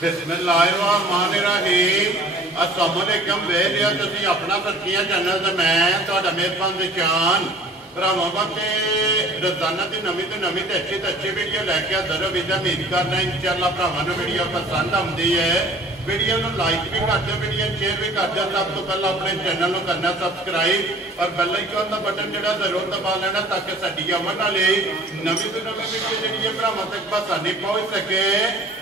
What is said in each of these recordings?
बिस्मिल्लाहिर्रहमानिर्रहीम। अस्सलाम वालेकुम। वेख लिया तुसीं अपना सच्चियां चैनल ते मैं तुहाडा मेहरबान निशान भरावां वास्ते रोजाना की नवीं तो अच्छी वीडियो लैके हाज़र हो। उम्मीद करना इंशाअल्लाह भरावां नूं वीडियो पसंद आउंदी है। वीडियो को लाइक भी कर दो, वीडियो शेयर भी कर दो। सब तो पहले अपने चैनल को करना सब्सक्राइब और बेल आइकन का बटन जो जरूर दबा लेना ताकि साडी आने वाली नवीं तो नवीं वीडियो जी भरावां तक आसानी पहुँच सके।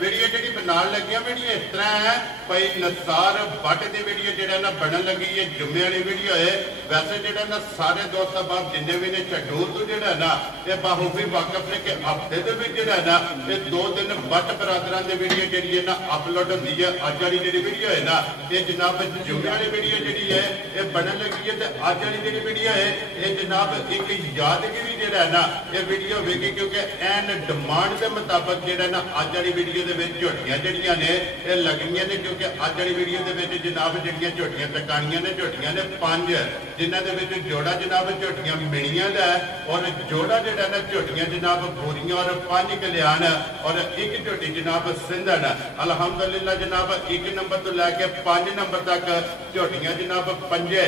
वीडियो जी बनाने लगी वीडियो इस तरह है भाई नसार भट्ट की वीडियो जो ना बनन लगी है जुम्मे वाली वीडियो है। वैसे जो ना सारे दोस्त बाप जिन्हें भी ने शेड्यूल तो जो ना ये बाखूबी वाकफ ने कि हफ्ते के ना ये 2 दिन भट्ट बरादर की वीडियो जी है ना अपलोड होती है। अज वाली जी वीडियो है ना ये जनाब जुम्मे वाली वीडियो जी है ये बनन लगी है। तो अज वाली जी वीडियो है ये जनाब एक यादगिरी जो है ना ये वीडियो होगी क्योंकि एन डिमांड के मुताबिक जो ना अज वाली वीडियो के झोटियां जड़ियां ने ये लगनियां ने क्योंकि अज वाली वीडियो के जनाब जड़ियां झोटियां टकानियां ने झोटियां ने 5 जिन्होंने जोड़ा जनाब झोटियां मिणियां का और जोड़ा जो ना झोटियां जनाब बोरियां और 5 कल्याण और एक झोटी जनाब सिंधन। अलहमदुलिल्लाह जनाब 1 नंबर तो लैके 5 नंबर तक झोटियां जनाब 5 ये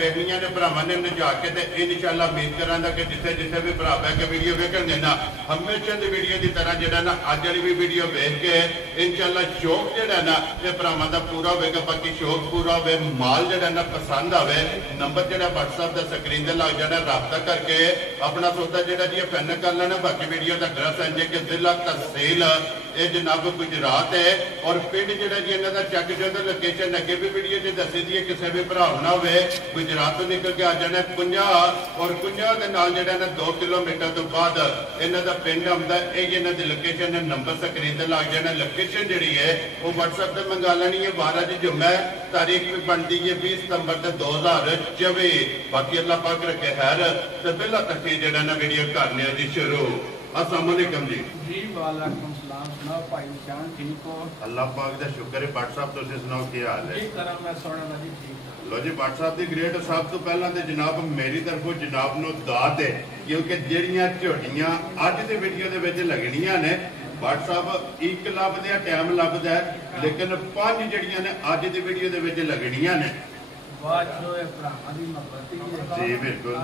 वेखनियां ने भरावां ने नजा के इंशाअल्लाह उम्मीद करांगा कि जिथे जिथे भी भरा बह के वीडियो वेखणगे ना हमेशा की वीडियो की तरह जो ना अज वाली भी वीडियो वेख के इंशाअल्लाह शौक जो ना ये भरावां दा पूरा होगा। बाकी शौक पूरा हो माल जो ना पसंद आए नंबर जो WhatsApp का स्क्रीन से लग जाना रबता करके अपना सौदा जो जी फाइनल कर लेना। बाकी वीडियो का एड्रैस है जी कि जिला तहसील ये जनाब गुजरात है और पिंड जो जी इन्हों का चेक जो लोकेशन अगे भी वीडियो जो दसी दी है किसी भी भरा ना हो गुजरात तो निकल के आ जाना कुंजा और कुंजा के नाल जो ना 2 किलोमीटर तो बाद इन्हों का पिंड आता है। इन्हों की लोकेशन नंबर स्क्रीन से लग जाना। लोकेशन जी है वो WhatsApp से मंगा लेनी है। 12 जुम्मे तारीख भी बनती है 20 सितंबर 2024। बाकी अल्लाह पाक रखे खैर तो पहला तक जो ना वीडियो करने जी शुरू। अस्सलाम वालेकुम जी। जी वालेकुम सलाम। सुनाओ भाई निशान ठीक हो? अल्लाह पाक दा शुक्र है। भट्ट साहब तुसीं सुनाओ की हाल है? जी करा मैं सुनना जी ठीक। लो जी भट्ट साहब दी ग्रेट सब तो पहला तो जनाब मेरी तरफों जनाब नूं दाद है क्योंकि जिहड़ियां झोटियां अज दे वीडियो दे विच लगणियां ने भट्ट साहब एक लभदा टाइम लभदा है लेकिन 5 जिहड़ियां ने अज दी वीडियो दे विच लगणियां ने जी बिल्कुल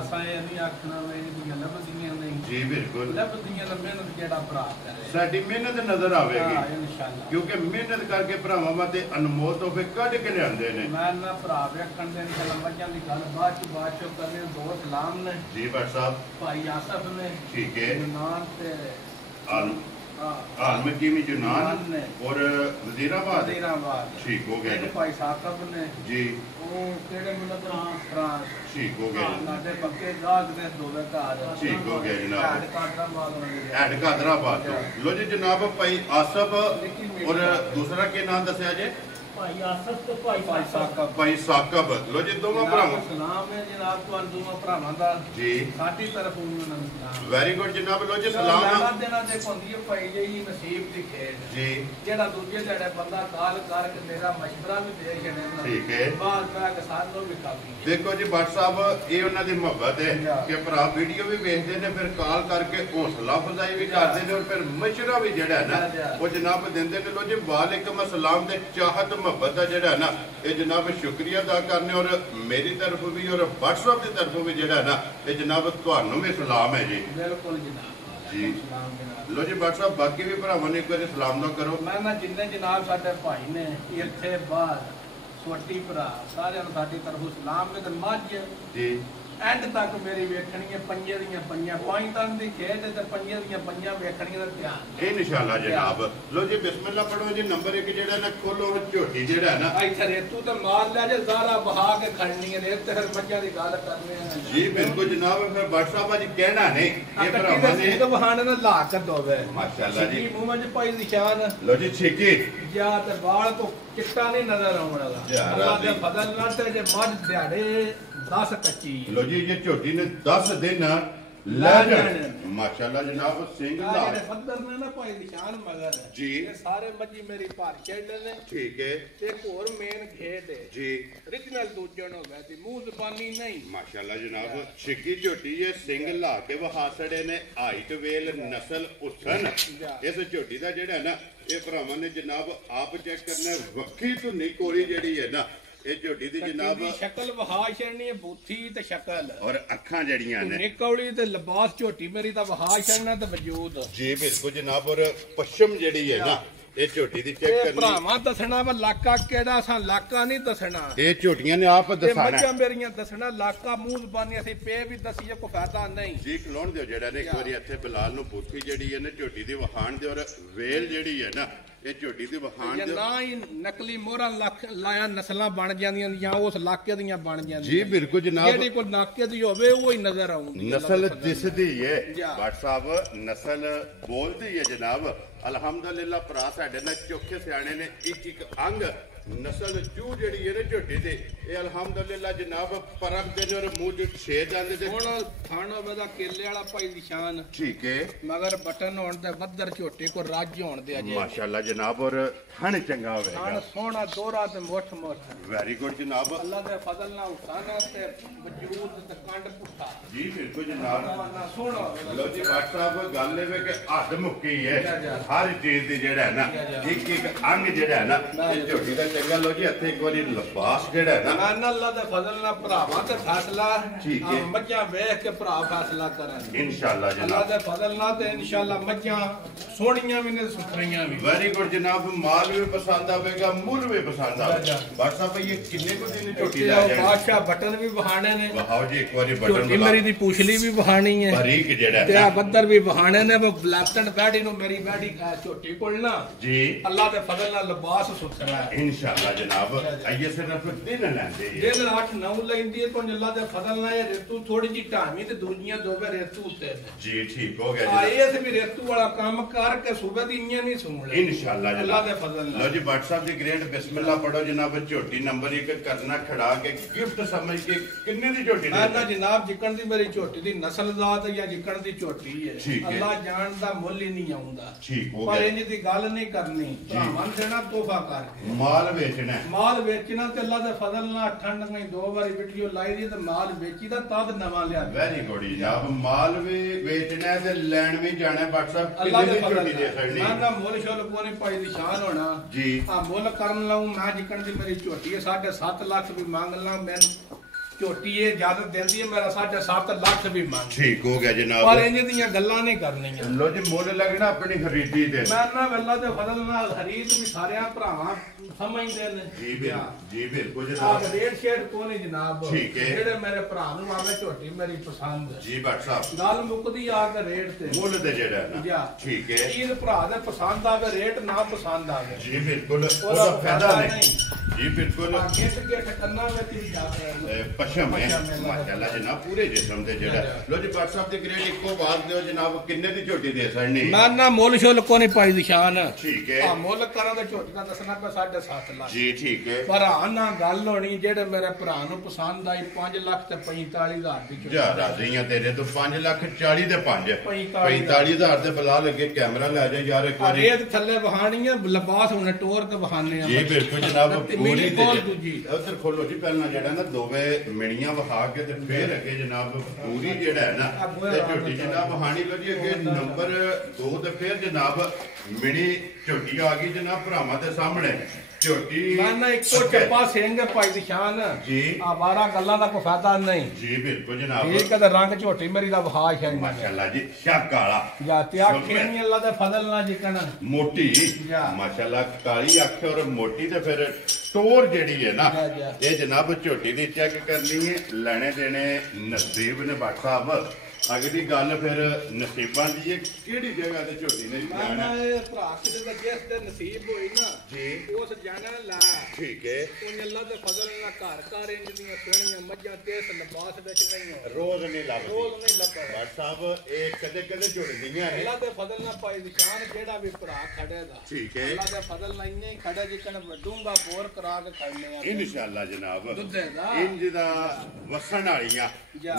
जी बिल्कुल साडी मेहनत नजर आवेगी क्योंकि मेहनत करके भरावां वास्ते अनमोल तोहफे कढ के लिआंदे ने। मैं ना भरा वेखण दे लंबां दी गल बाद चो करने दो सलाम ने जी भट्ट साहब भाई आसफ ने ठीक है नान ते आलमकीमी जुनान और वजीराबाद ठीक हो गया भाई साकब ने जी ठीक हो गया ठीक हो गया जनाब हैड कादराबाद। लो जी जनाब भाई आसफ और दूसरा के नाम दसिया जे भाई साकब। लो जी दोनों भरावां सलाम है जनाब तुहानू दोनों भरावां दा जी साडी तरफ उन्होंने सलाम। वेरी गुड जनाब। लो जी सलाम देना ते होंदी है भाई जी नसीब दी खेड जी जेड़ा दूजे जेड़ा बंदा कॉल करके मेरा मशवरा भी दे छड़े ना ठीक है बात का के साथ लो भी काफी। देखो जी भट्ट साहब ये उन्हां दी मोहब्बत है कि भरा वीडियो भी वेखदे ने फिर कॉल करके हौसला अफजाई भी करदे ने और फिर मशवरा भी जेड़ा है ना वो जनाब दिंदे ने। लो जी वालेकुम अस्सलाम ते चाहत मोहब्बत का जेड़ा ना ये जनाब शुक्रिया अदा करने और मेरी तरफ भी और WhatsApp की तरफ भी जेड़ा ना ये जनाब तुहानू भी सलाम है जी। बिल्कुल जनाब जी लो जी भट्ट साहब बाकी भी भरावां ने एक बार सलाम ना करो। मैं ना जिन्ने जनाब साडे भाई ने इत्थे बाहर छोटी भरा सारे साडी तरफ सलाम ने मझ जी एंड तक मेरी वेखनी है 5 दियां 5 तक दी खेड ते 5 दियां 5 वेखनियां दा ध्यान इंशाअल्लाह जनाब। लो जी बिस्मिल्लाह पढ़ो जी। नंबर 1 जेड़ा ना खोलो झोटी जेड़ा ना इत्थे रेतू ते मार ले जे सारा बहा के खड़नी है रेत फिर मज्जा दी गल करने हैं जी बिल्कुल जनाब। फिर WhatsApp आज कहना नहीं ये भरावां ने तो बहाने ना ला कर दोवे माशाअल्लाह जी। मुंह में पाई निशान लो जी छिकी या ते बाल तो चिट्टा नहीं नजर आउण वाला अल्लाह दे फजल नाल ते जे मझ दिहाड़े 10 कच्ची। लो जी ये झोटी ने 10 दिन ले जाने माशाअल्लाह जनाब सिंह दा फदर ने ना भाई निशान मगर जी ये सारे मजी मेरी भार खेडने ने ठीक है एक और मेन खेड है जी ओरिजिनल दूजन हो गया थी मुंह जबानी नहीं माशाअल्लाह जनाब छिकी झोटी ये सिंह ला के वहा सड़े ने हाइट वेल नस्ल उसन इस झोटी दा जेड़ा ना ਇਹ ਭਰਾਵਾਂ ਨੇ ਜਨਾਬ ਆਪ ਚੈੱਕ ਕਰਨਾ ਵੱਖੀ ਧੁੰਨੀ ਕੋਲੀ ਜਿਹੜੀ ਹੈ ਨਾ ਇਹ ਝੋਟੀ ਦੀ ਜਨਾਬ ਸ਼ਕਲ ਵਹਾ ਛੜਨੀ ਹੈ ਬੂਥੀ ਤੇ ਸ਼ਕਲ ਔਰ ਅੱਖਾਂ ਜੜੀਆਂ ਨੇ ਨਿਕੌਲੀ ਤੇ ਲਿਬਾਸ ਝੋਟੀ ਮੇਰੀ ਤਾਂ ਵਹਾ ਛੜਨਾ ਤੇ ਵਜੂਦ ਜੀ ਬਿਲਕੁਲ ਜਨਾਬ ਔਰ ਪਸ਼ਮ ਜਿਹੜੀ ਹੈ ਨਾ ਇਹ ਝੋਟੀ ਦੀ ਚੈੱਕ ਕਰਨੀ ਭਰਾਵਾਂ ਦੱਸਣਾ ਵਾ ਇਲਾਕਾ ਕਿਹੜਾ ਸਾਂ ਇਲਾਕਾ ਨਹੀਂ ਦੱਸਣਾ ਇਹ ਝੋਟੀਆਂ ਨੇ ਆਪ ਦੱਸਣਾ ਮੱਝਾਂ ਮੇਰੀਆਂ ਦੱਸਣਾ ਇਲਾਕਾ ਮੂੰਹ ਜ਼ਬਾਨੀ ਅਸੀਂ ਪੇ ਵੀ ਦਸੀਏ ਕੋਈ ਫਾਇਦਾ ਨਹੀਂ ਜੀ ਖਲੋਣ ਦਿਓ ਜਿਹੜਾ ਨੇ ਇੱਕ ਵਾਰੀ ਇੱਥੇ ਬਿਲਾਲ ਨੂੰ ਬੂਥੀ ਜਿਹੜੀ ਹੈ ਨਾ ਝੋਟੀ ਦੀ ਵਹਾਣ ਦੇ ਔਰ ਵੇਲ ਜਿਹੜੀ ਹੈ ਨਾ ਇਹ ਝੋਟੀ ਦੀ ਵਹਾਣ ਦੇ ਨਾ ਹੀ ਨਕਲੀ ਮੋਹਰਾਂ ਲਾਇਆ ਨਸਲਾਂ ਬਣ ਜਾਂਦੀਆਂ ਜਾਂ ਉਸ ਇਲਾਕੇ ਦੀਆਂ ਬਣ ਜਾਂਦੀਆਂ ਜੀ ਬਿਲਕੁਲ ਜਨਾਬ ਜਿਹੜੀ ਕੋਈ ਨਾਕੇ ਦੀ ਹੋਵੇ ਉਹ ਹੀ ਨਜ਼ਰ ਆਉਂਦੀ ਨਸਲ ਦਿਸਦੀ ਹੈ ਬਾਟ ਸਾਹਿਬ ਨਸਲ ਬੋਲਦੀ ਹੈ ਜਨਾਬ ਅਲਹਮਦੁਲਿਲਾ ਭਰਾ ਸਾਡੇ ਨਾਲ ਚੋਖੇ ਸਿਆਣੇ ਨੇ ਇੱਕ ਇੱਕ ਅੰਗ ਨਸਲ ਜੂ ਜਿਹੜੀ ਹੈ ਨਾ ਝੋਟੀ ਦੇ ਇਹ ਅਲਹਮਦੁਲਿਲਾ ਜਨਾਬ ਪਰਖ ਦੇ ਨੇ ਔਰ ਮੂੰਹ ਚ ਛੇ ਜਾਂਦੇ ਤੇ ਹੁਣ ਥਣ ਹੋਵੇ ਦਾ ਕੇਲੇ ਵਾਲਾ ਭਾਈ ਨਿਸ਼ਾਨ ਠੀਕ ਹੈ ਮਗਰ ਬਟਨ ਹੋਣ ਤੇ ਬੱਦਰ ਝੋਟੀ ਕੋ ਰੱਜ ਹੋਣ ਦੇ ਅਜੇ ਮਾਸ਼ਾਅੱਲਾ ਜਨਾਬ ਔਰ ਥਣ ਚੰਗਾ ਹੋਵੇਗਾ ਥਣ ਸੋਹਣਾ ਦੋਰਾ ਤੇ ਮੁੱਠ ਵੈਰੀ ਗੁੱਡ ਜਨਾਬ ਅੱਲਾ ਦੇ ਫਜ਼ਲ ਨਾਲ ਉਸਾਨਾ ਤੇ ਵਜੂਦ ਤੇ ਕੰਡ ਪੁੱਠਾ ਜੀ ਬਿਲਕੁਲ ਜਨਾਬ ਸੋਹਣਾ ਲੋ ਜੀ ਬਾਟ ਸਾਹਿਬ ਗੱਲ ਇਹ ਵੇ ਕਿ ਹੱਦ ਮੁੱਕੀ ਹੈ ਹਰ ਚੀਜ਼ ਦੀ ਜਿਹੜਾ ਹੈ ਨਾ ਇੱਕ ਇੱਕ ਅੰਗ ਜਿਹੜਾ ਹੈ ਨਾ ਇਹ ਝੋਟੀ ਦਾ ਚੰਗਾ ਲੋ ਜੀ ਇੱਥੇ ਇੱਕ ਵਾਰੀ ਲਿਬਾਸ ਜਿਹੜਾ ਹੈ ਨਾ ਮੈਂ ਅੱਲਾ ਦੇ ਫਜ਼ਲ ਨਾਲ ਭਰਾਵਾਂ ਤੇ ਫੈਸਲਾ ਠੀਕ ਹੈ ਮੱਝਾਂ ਵੇਖ ਕੇ ਭਰਾ ਫੈਸਲਾ ਕਰਨ ਇਨਸ਼ਾਅੱਲਾ ਅੱਲਾ ਜਨਾਬ ਦੇ ਫਜ਼ਲ ਨਾਲ ਤੇ ਇਨਸ਼ਾਅੱਲਾ ਮੱਝਾਂ ਸੋਹਣੀਆਂ ਵੀ ਨੇ ਸੁਥਰੀਆਂ ਵੀ ਵੈਰੀ ਗੁੱਡ ਜਨਾਬ ਮਾਲ ਵੀ ਪਸੰਦ ਆਵੇਗਾ ਮੁੱਲ ਵੀ ਪਸੰਦ ਆਵੇਗਾ ਬਾਟ ਸਾਹਿਬ ਇਹ ਕਿੰਨੇ ਕੁ ਦਿਨ ਝੋਟੀ ਲੈ ਜਾਣੀ ਬਾਦਸ਼ਾਹ ਬਟਨ ਵੀ ਵਹਾਣੇ ਨੇ ਵਹਾਓ ਜੀ ਇੱਕ ਵਾਰੀ ਬਟਨ ਝੋਟੀ ਮੇਰੀ ਦੀ ਪੁਛਲੀ ਵੀ ਵਹਾਣੀ ਹੈ ਬਰੀਕ ਜਿਹੜਾ ਤੇ ਆ ਬੱਦਰ ਵੀ ਵਹਾਣੇ ਨੇ ਉਹ ਬਲਾਤਨ ਬੈਠੀ ਨੂੰ ਮੇਰੀ ਬੈਠੀ ਝੋਟੀ ਕੋਲ ਨਾ ਜੀ ਅੱਲਾ ਦੇ ਫਜ਼ਲ ਨਾਲ ਲਿਬਾਸ ਸੁਥਰਾ ਹੈ ਇਨਸ਼ਾਅੱਲਾ ਜਨਾਬ ਆਈਏ ਸਿਰਫ ਦਿਨ ਲੈਂਦੇ ਜੇ 8-9 ਲੈਂਦੀ ਹੈ ਤਾਂ ਅੱਲਾ ਦੇ ਫਜ਼ਲ ਨਾਲ ਇਹ ਰੇਤੂ ਥੋੜੀ ਜੀ ਢਾਮੀ ਤੇ ਦੂਜੀਆਂ ਦੋਵੇਂ ਰੇਤੂ ਉੱਤੇ ਨੇ ਜੀ ਠੀਕ ਹੋ ਗਿਆ ਜੀ ਆਏ ਤੇ ਵੀ ਰੇਤੂ ਵਾਲਾ ਕੰਮ ਕਰਕੇ ਸੂਬੇ ਦੀ ਇੰਨੀਆਂ ਨਹੀਂ ਸੁਣ ਲੈ ਇਨਸ਼ਾਅੱਲਾ ਅੱਲਾ ਦੇ ਫਜ਼ਲ ਨਾਲ ਲੋ ਜੀ WhatsApp ਦੀ ਗ੍ਰੇਡ ਬਿਸਮਿਲ੍ਲਾ ਪੜੋ ਜਨਾਬ ਝੋਟੀ ਨੰਬਰ 1 ਕਰਨਾ ਖੜਾ ਕੇ ਗਿਫਟ ਸਮਝ ਕੇ ਕਿੰਨੇ ਦੀ ਝੋਟੀ ਮੈਂ ਤਾਂ ਜਨਾਬ ਜਿੱਕਣ ਦੀ ਮੇਰੀ ਝੋਟੀ ਦੀ ਨਸਲ ਜ਼ਾਤ ਜਾਂ ਜਿੱਕਣ ਦੀ ਝੋਟੀ ਹੈ ਅੱਲਾ ਜਾਣ ਦਾ ਮੁੱਲ ਹੀ ਨਹੀਂ ਆਉਂਦਾ ਠੀਕ ਹੋ ਪਰ ਗਿਆ ਇੰਜ ਦੀ ਗੱਲ ਨਹੀਂ ਕਰਨੀ ਭਰਾਵਾਂ ਦੇਣਾ ਤੋਹਫਾ ਕਰਕੇ ਮਾਲ ਵੇਚਣਾ ਮਾਲ ਵੇਚਣਾ ਤੇ ਅੱਲਾ ਦੇ ਫਜ਼ਲ ਨਾਲ ਠੰਡ ਨਹੀਂ ਦੋ ਵਾਰੀ ਵੀਡੀਓ ਲਾਈ ਦੀ ਤੇ ਮਾਲ ਵੇਚੀ ਦਾ ਤਦ ਨਵਾਂ ਲਿਆ ਵੈਰੀ ਗੁੱਡ ਜਨਾਬ ਮਾਲ ਵੀ ਵੇਚਣਾ ਤੇ ਲੈਣ ਵੀ ਜਾਣਾ WhatsApp ਅੱਲਾ ਕਿੰਨੇ ਦੇ ਦੀ ਫਜ਼ਲ ਝੋਟੀ ਦੇ ਸਕਣੀ ਮੈਂ ਤਾਂ ਮੁੱਲ ਸ਼ੁੱਲ ਕੋਈ ਭਾਈ ਨਿਸ਼ਾਨ ਹੋਣਾ ਜੀ ਆ ਮੁੱਲ ਕਰਨ ਲਾਉ ਮੈਂ ਜਿੱਕਣ ਦੀ ਮੇਰੀ ਝੋਟੀ ਹੈ 7.5 ਲੱਖ ਵੀ ਮੰਗ ਲਾਂ ਮੈਨੂੰ ਝੋਟੀ ਇਹ ਇਜਾਜ਼ਤ ਦਿੰਦੀ ਹੈ ਮੇਰਾ 7.5 ਲੱਖ ਵੀ ਮੰਗ ਠੀਕ ਹੋ ਗਿਆ ਜਨਾਬ ਪਰ ਇੰਜ ਦੀਆਂ ਗੱਲਾਂ ਨਹੀਂ ਕਰਨੀਆਂ ਲੋ ਜੀ ਮੁੱਲ ਲੱਗਣਾ ਆਪਣੀ ਖਰੀਦੀ ਤੇ ਮੈਂ ਨਾ ਅੱਲਾ ਦੇ ਫਜ਼ਲ ਨਾਲ ਖਰੀਦ ਵੀ ਸਾਰਿਆਂ ਭਰਾਵਾਂ ਸਮਝਦੇ ਨੇ ਜੀ ਬਿਲਕੁਲ ਆਹ ਜਨਾਬ ਰੇਟ ਸ਼ੇਟ ਕੋਈ ਨਹੀਂ ਜਨਾਬ ਠੀਕ ਹੈ। ਜਿਹੜੇ ਮੇਰੇ ਭਰਾ ਨੂੰ ਆਵੇ ਝੋਟੀ ਮੇਰੀ ਪਸੰਦ ਹੈ ਜੀ WhatsApp ਗੱਲ ਮੁੱਕਦੀ ਆ ਕੇ ਰੇਟ ਤੇ ਮੁੱਲ ਤੇ ਜਿਹੜਾ ਹੈ ਨਾ ਠੀਕ ਹੈ ਚੀਜ਼ ਭਰਾ ਦੇ ਪਸੰਦ ਆਵੇ ਰੇਟ ਨਾ ਪਸੰਦ ਆਵੇ ਜੀ ਬਿਲਕੁਲ ਉਹਦਾ ਫਾਇਦਾ ਨਹੀਂ ਜੀ ਬਿਲਕੁਲ ਗਿੱਟ ਗਿੱਟ ਕੰਨਾਂ ਵਿੱਚ ਵੀ ਜਾ ਰਿਹਾ ਪਸ਼ਮ ਹੈ ਮਾਸ਼ਾਅੱਲਾ ਜਨਾਬ ਪੂਰੇ ਜਿਸਮ ਦੇ ਜਿਹੜਾ ਲੋ ਜੀ WhatsApp ਦੇ ਗ੍ਰੇਡ ਇੱਕੋ ਬਾਤ ਦਿਓ ਜਨਾਬ ਕਿੰਨੇ ਦੀ ਝੋਟੀ ਦੇ ਸਕਣੀ ਨਾ ਨਾ ਮੁੱਲ ਸ਼ੁੱਲ ਕੋ ਨਹੀਂ ਪਾਈ ਨਿਸ਼ਾਨ ਠੀਕ ਹੈ ਆ ਮੁੱਲ ਕਰਾਂ ਤੇ ਝੋਟੀ ਦਾ ਦੱਸਣਾ ਪੈ 7.5 ਲੱਖ ਜੀ ਠੀਕ ਹੈ ਪਰ ਆ ਨਾ ਗੱਲ ਹੋਣੀ ਜਿਹੜੇ ਮੇਰੇ ਭਰਾ ਨੂੰ ਪਸੰਦ ਆਈ 5 ਲੱਖ ਤੇ 45,000 ਦੀ ਝੋਟੀ ਜਾ ਰਾਜ਼ੀਆਂ ਤੇਰੇ ਤੋਂ 5 ਲੱਖ 40 ਦੇ 5 45,000 45,000 ਦੇ ਬਲਾ ਲੱਗੇ ਕੈਮਰਾ ਲੈ ਜਾ ਯਾਰ ਇੱਕ ਵਾਰੀ ਰੇਤ ਥੱਲੇ ਵਹਾਣੀ ਹੈ ਲਿਬਾਸ ਹੁਣ ਟੋਰ ਕੇ ਵਹਾਨੇ ਆ ਜੀ ਬਿਲਕੁਲ ਜਨਾਬ ਪੂਰੀ ਕੋਲ ਦੂਜੀ ਉਧਰ ਖੋਲੋ ਜੀ ਪਹਿਲਾਂ ਜਿਹੜਾ ਨਾ ਦੋਵੇਂ ਮਿਣੀਆਂ ਵਹਾ ਕੇ ਤੇ ਫੇਰ ਅੱਗੇ ਜਨਾਬ ਪੂਰੀ ਜਿਹੜਾ ਹੈ ਨਾ ਤੇ ਝੋਟੀ ਜਨਾਬ ਵਹਾਣੀ ਲੋ ਜੀ ਅੱਗੇ ਨੰਬਰ 2 ਤੇ ਫੇਰ ਜਨਾਬ ਮਿਣੀ ਝੋਟੀ ਆ ਗਈ ਜਨਾਬ ਭਰਾਵਾਂ ਦੇ ਸਾਹਮਣੇ ਝੋਟੀ ਨਾ ਇੱਕੋ ਚੱਪਾ ਸਿੰਘ ਭਾਈ ਨਿਸ਼ਾਨ ਜੀ ਆ 12 ਗੱਲਾਂ ਦਾ ਕੋਈ ਫਾਇਦਾ ਨਹੀਂ ਜੀ ਬਿਲਕੁਲ ਜਨਾਬ ਇਹ ਕਦੇ ਰੰਗ ਝੋਟੀ ਮੇਰੀ ਦਾ ਵਹਾਸ਼ ਹੈ ਮਾਸ਼ਾਅੱਲਾ ਜੀ ਸ਼ੱਕ ਕਾਲਾ ਜਾਂ ਤੇ ਆਖੇ ਨਹੀਂ ਅੱਲਾ ਦੇ ਫਜ਼ਲ ਨਾਲ ਜਿਕਣ ਮੋਟੀ ਮਾਸ਼ਾਅੱਲਾ ਕਾਲੀ ਅੱਖ ਔਰ ਮੋਟੀ ਤੇ ਫਿਰ ਟੋਰ ਜਿਹੜੀ ਹੈ ਨਾ ਇਹ ਜਨਾਬ ਝੋਟੀ ਦੀ ਚੈੱਕ ਕਰਨੀ ਹੈ ਲੈਣੇ ਦੇਣੇ ਨਸੀਬ ਨੇ ਬਾਟ ਸਾਹਿਬ ਅਗਲੀ ਗੱਲ ਫਿਰ ਨਸੀਬਾਂ ਦੀ ਹੈ ਕਿਹੜੀ ਜਗ੍ਹਾ ਤੇ ਝੋਟੀ ਨੇ ਜਾਣਾ ਇਹ ਭਰਾ ਕਿਤੇ ਦਾ ਜਿਸ ਦੇ ਨਸੀਬ ਹੋਈ ਨਾ ਜੀ ਉਸ ਜਾਣਾ ਲਾ ਠੀਕ ਹੈ ਉਹ ਅੱਲਾ ਦੇ ਫਜ਼ਲ ਨਾਲ ਘਰ ਘਰ ਇੰਜ ਦੀਆਂ ਸੋਹਣੀਆਂ ਮੱਝਾਂ ਤੇ ਇਸ ਲਿਬਾਸ ਵਿੱਚ ਨਹੀਂ ਹੋ ਰੋਜ਼ ਨਹੀਂ ਲੱਗਦੀ ਰੋਜ਼ ਨਹੀਂ ਲੱਭਦਾ ਬਾਟ ਸਾਹਿਬ ਇਹ ਕਦੇ ਕਦੇ ਝੁਰਦੀਆਂ ਨੇ ਅੱਲਾ ਦੇ ਫਜ਼ਲ ਨਾਲ ਭਾਈ ਨਿਸ਼ਾਨ ਜਿਹੜਾ ਵੀ ਭਰਾ ਖੜੇ ਦਾ ਠੀਕ ਹੈ ਅੱਲਾ ਦੇ ਫਜ਼ਲ ਨਾਲ ਇੰਨੇ ਹੀ ਖੜੇ ਜਿਕਣ ਵੱਡੂਗਾ ਬੋਰ ਕਰਾ ਕੇ ਖੜਨੇ ਆ ਇਨਸ਼ਾਅੱਲਾ ਜਨਾਬ ਦੁੱਧੇ ਦਾ ਇੰਜ ਦਾ ਵਸਣ ਵਾਲੀਆਂ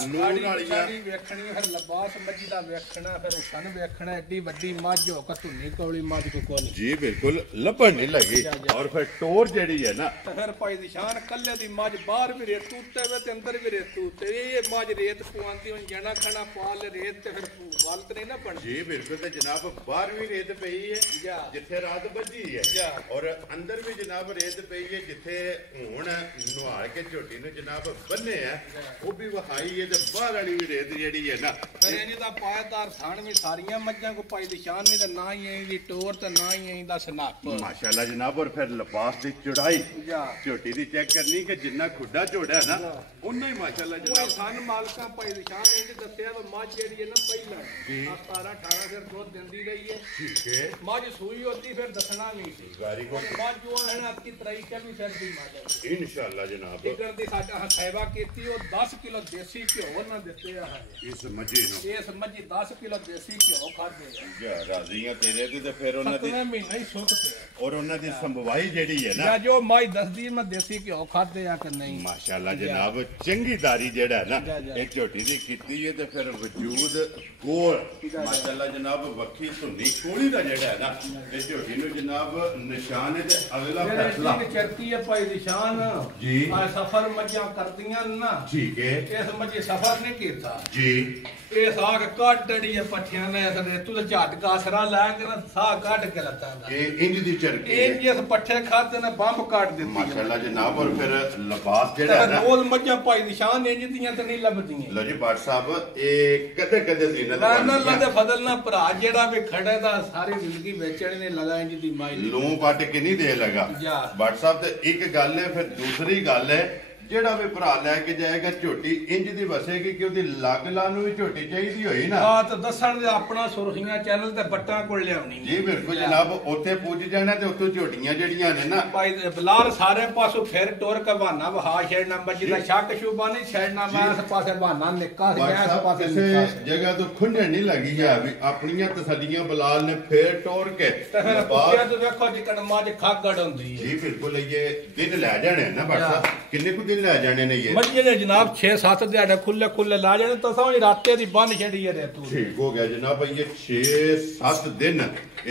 ਨੂਰ ਵਾਲੀਆਂ ਵੇਖਣੀ ਫਿਰ ਲਿਬਾਸ ਮੱਝੀ ਦਾ ਵੇਖਣਾ, ਫਿਰ ਉਸਨ ਵੇਖਣਾ, ਐਡੀ ਵੱਡੀ ਮੱਝ ਹੋ ਕੇ ਧੁੰਨੀ ਕੋਲੀ ਮੱਝ ਕੋ ਕੋਲ ਜੀ ਬਿਲਕੁਲ ਲੱਭਣ ਨਹੀਂ ਲੱਗੀ। ਔਰ ਫਿਰ ਟੋਰ ਜਿਹੜੀ ਹੈ ਨਾ ਤੇ ਫਿਰ ਭਾਈ ਨਿਸ਼ਾਨ ਕੱਲੇ ਦੀ ਮੱਝ ਬਾਹਰ ਵੀ ਰੇਤ ਉੱਤੇ ਵੇ ਤੇ ਅੰਦਰ ਵੀ ਰੇਤ ਉੱਤੇ, ਇਹ ਮੱਝ ਰੇਤ ਪਵਾਉਂਦੀ ਹੁਣ ਜਣਾ ਖਣਾ ਪਾ ਲੈ ਰੇਤ ਤੇ ਫਿਰ ਵਲਤ ਨਹੀਂ ਨਾ ਬਣਦੀ। ਜੀ ਬਿਲਕੁਲ। ਤੇ ਜਨਾਬ ਬਾਹਰ ਵੀ ਰੇਤ ਪਈ ਹੈ ਜਿੱਥੇ ਰਾਤ ਬੱਝੀ ਹੈ, ਔਰ ਅੰਦਰ ਵੀ ਜਨਾਬ ਰੇਤ ਪਈ ਹੈ ਜਿੱਥੇ ਹੁਣ ਨੁਹਾਲ ਕੇ ਝੋਟੀ ਨੂੰ ਜਨਾਬ ਬੰਨੇ ਆ, ਉਹ ਵੀ ਵਹਾਈ ਹੈ। ਤੇ ਬਾਹਰ ਵਾਲੀ ਵੀ ਰੇਤ ਜਿਹੜੀ ਹੈ ਨਾ ਫਿਰ ਇਹਦਾ ਪਾਇਦਾਰ ਥਣ ਵੀ ਸਾਰੀਆਂ ਮੱਝਾਂ ਕੋ ਭਾਈ ਨਿਸ਼ਾਨ ਨਹੀਂ ਤੇ ਨਾ ਹੀ ਇਹਦੀ ਟੋਰ ਤੇ ਨਾ ਹੀ ਇਹਦਾ ਸਨੱਪ ਮਾਸ਼ਾਅੱਲਾ ਜਨਾਬ। ਔਰ ਫਿਰ ਲਿਬਾਸ ਦੀ ਚੜਾਈ ਝੋਟੀ ਦੀ ਚੈੱਕ ਕਰਨੀ ਕਿ ਜਿੰਨਾ ਖੁੱਡਾ ਝੋੜਾ ਨਾ ਉਹਨਾਂ ਹੀ ਮਾਸ਼ਾਅੱਲਾ ਜਨਾਬ ਸਾਨੂੰ ਮਾਲਕਾਂ ਭਾਈ ਨਿਸ਼ਾਨ ਇਹ ਦੱਸਿਆ ਵੀ ਮੱਝ ਜਿਹੜੀ ਹੈ ਨਾ ਪਹਿਲਾਂ 17-18 ਫਿਰ ਦੁੱਧ ਦਿੰਦੀ ਰਹੀ ਹੈ। ਠੀਕ ਹੈ। ਮੱਝ ਸੂਈ ਹੁੰਦੀ ਫਿਰ ਦੱਸਣਾ ਨਹੀਂ ਸੀ। Very good. ਮੱਝ ਜੋ ਹੈ ਨਾ ਆਪਕੀ 23-24 ਫਿਰ ਦੀ ਮੱਝ ਇਨਸ਼ਾਅੱਲਾ ਜਨਾਬ। ਜਿਗਰ ਦੀ ਸਾਡਾ ਸੇਵਾ ਕੀਤੀ ਉਹ 10 ਕਿਲੋ ਦੇਸੀ ਘਿਓ ਨਾ ਦਿੱਤੇ ਆ ਇਸ ਮੱਝੀ ਨੂੰ। ਇਸ ਮੱਝੀ 10 ਕਿਲੋ ਦੇਸੀ ਘਿਓ ਖਾਦੇ ਆ ਰਾਜ਼ੀਆਂ ਤੇਰੇ ਤੇ ਫਿਰ ਉਹਨਾਂ ਦੀ ਮਹੀਨਾ ਹੀ ਸੁੱਕ ਤੇ ਔਰ ਉਹਨਾਂ ਦੀ ਸੰਭਵਾਈ ਜਿਹੜੀ ਹੈ ਨਾ ਜੋ ਮੱਝ ਦੱਸਦੀ ਮੈਂ ਦੇਸੀ ਘਿਓ ਖਾਦੇ ਆ ਕਿ ਨਹੀਂ। ਮਾਸ਼ਾਅੱਲਾ ਜਨਾਬ ਚੰਗੀ ਦਾਰੀ ਜਿਹੜਾ ਨਾ ਇਹ ਝੋਟੀ ਦੀ ਕੀਤੀ ਹੈ। ਤੇ ਫਿਰ ਵਜੂਦ ਗੋਲ ਮਾਸ਼ਾਅੱਲਾ ਜਨਾਬ ਵੱਖੀ ਧੁੰਨੀ ਕੋਲੀ ਦਾ ਜਿਹੜਾ ਹੈ ਨਾ ਇਹ ਝੋਟੀ ਨੂੰ ਜਨਾਬ ਨਿਸ਼ਾਨ ਹੈ। ਤੇ ਅਗਲਾ ਫੈਸਲਾ ਚਰਤੀ ਹੈ ਭਾਈ ਨਿਸ਼ਾਨ ਜੀ ਆ ਸਫਰ ਮੱਝਾਂ ਕਰਦੀਆਂ ਨਾ। ਠੀਕ ਹੈ। ਇਸ ਮੱਝੇ ਸਫਰ ਨਹੀਂ ਕੀਤਾ ਜੀ। ਇਹ ਸਾਗ ਕੱਢ ਡੜੀ ਹੈ ਪੱਠਿਆਂ ਨੇ ਤੇ ਤੂੰ ਝਟਕਾ ਆਸਰਾ ਲੈ ਕੇ ਨਾ ਸਾਗ ਕੱਢ ਕੇ ਲੱਤਾਂ ਦਾ ਇਹ ਇੰਜ ਦੀ ਚਰਕੀ ਇਹ ਜਿਸ ਪੱਠੇ ਖਾਦੇ ਨੇ ਬੰਬ ਕੱਢ ਦਿੱਤੀ ਮਾਸ਼ਾਅੱਲਾ ਜਨਾਬ। ਔਰ ਫਿਰ ਲਿਬਾਸ ਜਿਹੜਾ ਹੈ ਨਾ ਰੋਲ ਮੱਝਾਂ ਭਾਈ ਨਿਸ਼ਾਨ ਇੰਜ ਦੀਆਂ ਤੇ ਨਹੀਂ ਲੱਭਦੀਆਂ। ਲੋ ਜੀ ਬਾਟ ਸਾਹਿਬ ਇਹ ਕਦੇ ਕਦੇ ਜ਼ੀਨਤ ਨਾ ਅੱਲਾ ਦੇ ਫਜ਼ਲ ਨਾਲ ਭਰਾ ਜਿਹੜਾ ਵੀ ਖੜੇ ਦਾ ਸਾਰੀ ਜ਼ਿੰਦਗੀ ਵੇਚਣ ਨੇ ਲਗਾ ਇੰਜ ਦੀ ਮਾਈ ਲੂੰ ਪੱਟ ਕੇ ਨਹੀਂ ਦੇ ਲਗਾ ਬਾਟ ਸਾਹਿਬ। ਤੇ ਇੱਕ ਗੱਲ ਹੈ। ਫਿਰ ਦੂਸਰੀ ਗੱਲ ਹੈ ਜਿਹੜਾ ਵੀ ਭਰਾ ਲੈ ਕੇ ਜਾਏਗਾ ਝੋਟੀ ਇੰਜ ਦੀ ਵਸੇਗੀ ਕਿ ਉਹਦੀ ਲੱਗ ਲਾ ਨੂੰ ਵੀ ਝੋਟੀ ਚਾਹੀਦੀ ਹੋਈ ਨਾ। ਹਾਂ ਤਾਂ ਦੱਸਣ ਦੇ ਆਪਣਾ ਸੁਰਖੀਆਂ ਚੈਨਲ ਤੇ ਬੱਟਾਂ ਕੋਲ ਲਿਆਉਣੀ ਜੀ ਬਿਲਕੁਲ ਜਨਾਬ। ਉੱਥੇ ਪੁੱਜ ਜਾਣਾ ਤੇ ਉੱਥੋਂ ਝੋਟੀਆਂ ਜਿਹੜੀਆਂ ਨੇ ਨਾ ਭਾਈ ਬਲਾਲ ਸਾਰੇ ਪਾਸੋਂ ਫਿਰ ਟੋਰ ਕੇ ਬਹਾਨਾ ਵਹਾ ਛੇੜਨਾ ਬੱਜੀ ਦਾ ਸ਼ੱਕ ਸ਼ੁਬਾ ਨਹੀਂ ਛੇੜਨਾ। ਮੈਂ ਇਸ ਪਾਸੇ ਬਹਾਨਾ ਨਿੱਕਾ ਸੀ ਇਸ ਪਾਸੇ ਕਿਸੇ ਜਗ੍ਹਾ ਤੋਂ ਖੁੰਝਣ ਨਹੀਂ ਲੱਗੀ ਹੈ ਵੀ ਆਪਣੀਆਂ ਤਸੱਲੀਆਂ ਬਲਾਲ ਨੇ ਫੇਰ ਟੋਰ ਕੇ ਤੇ ਫਿਰ ਪੁੱਛਿਆ ਤੂੰ ਵੇਖੋ ਜਿਕਣ ਮੱਝ ਖਾਗੜ ਹੁੰਦੀ ਹੈ। ਜੀ ਬਿਲਕੁਲ। ਇਹ ਦਿਨ ਲੈ ਜਾਣੇ ਨਾ ਬਾਟ ਸਾਹਿਬ ਕਿੰਨੇ ਕੁ ਦਿਨ ਲੈ ਜਾਣੇ ਨੇ ਇਹ ਮੱਝੇ ਦੇ ਜਨਾਬ 6-7 ਦਿਹਾੜੇ ਖੁੱਲੇ ਲਾ ਜਾਣੇ ਤਾਂ ਸਮਝ ਰਾਤੇ ਦੀ ਬੰਨ ਛੜੀ ਹੈ ਤੂੰ। ਠੀਕ ਹੋ ਗਿਆ ਜਨਾਬ। ਇਹ 6-7 ਦਿਨ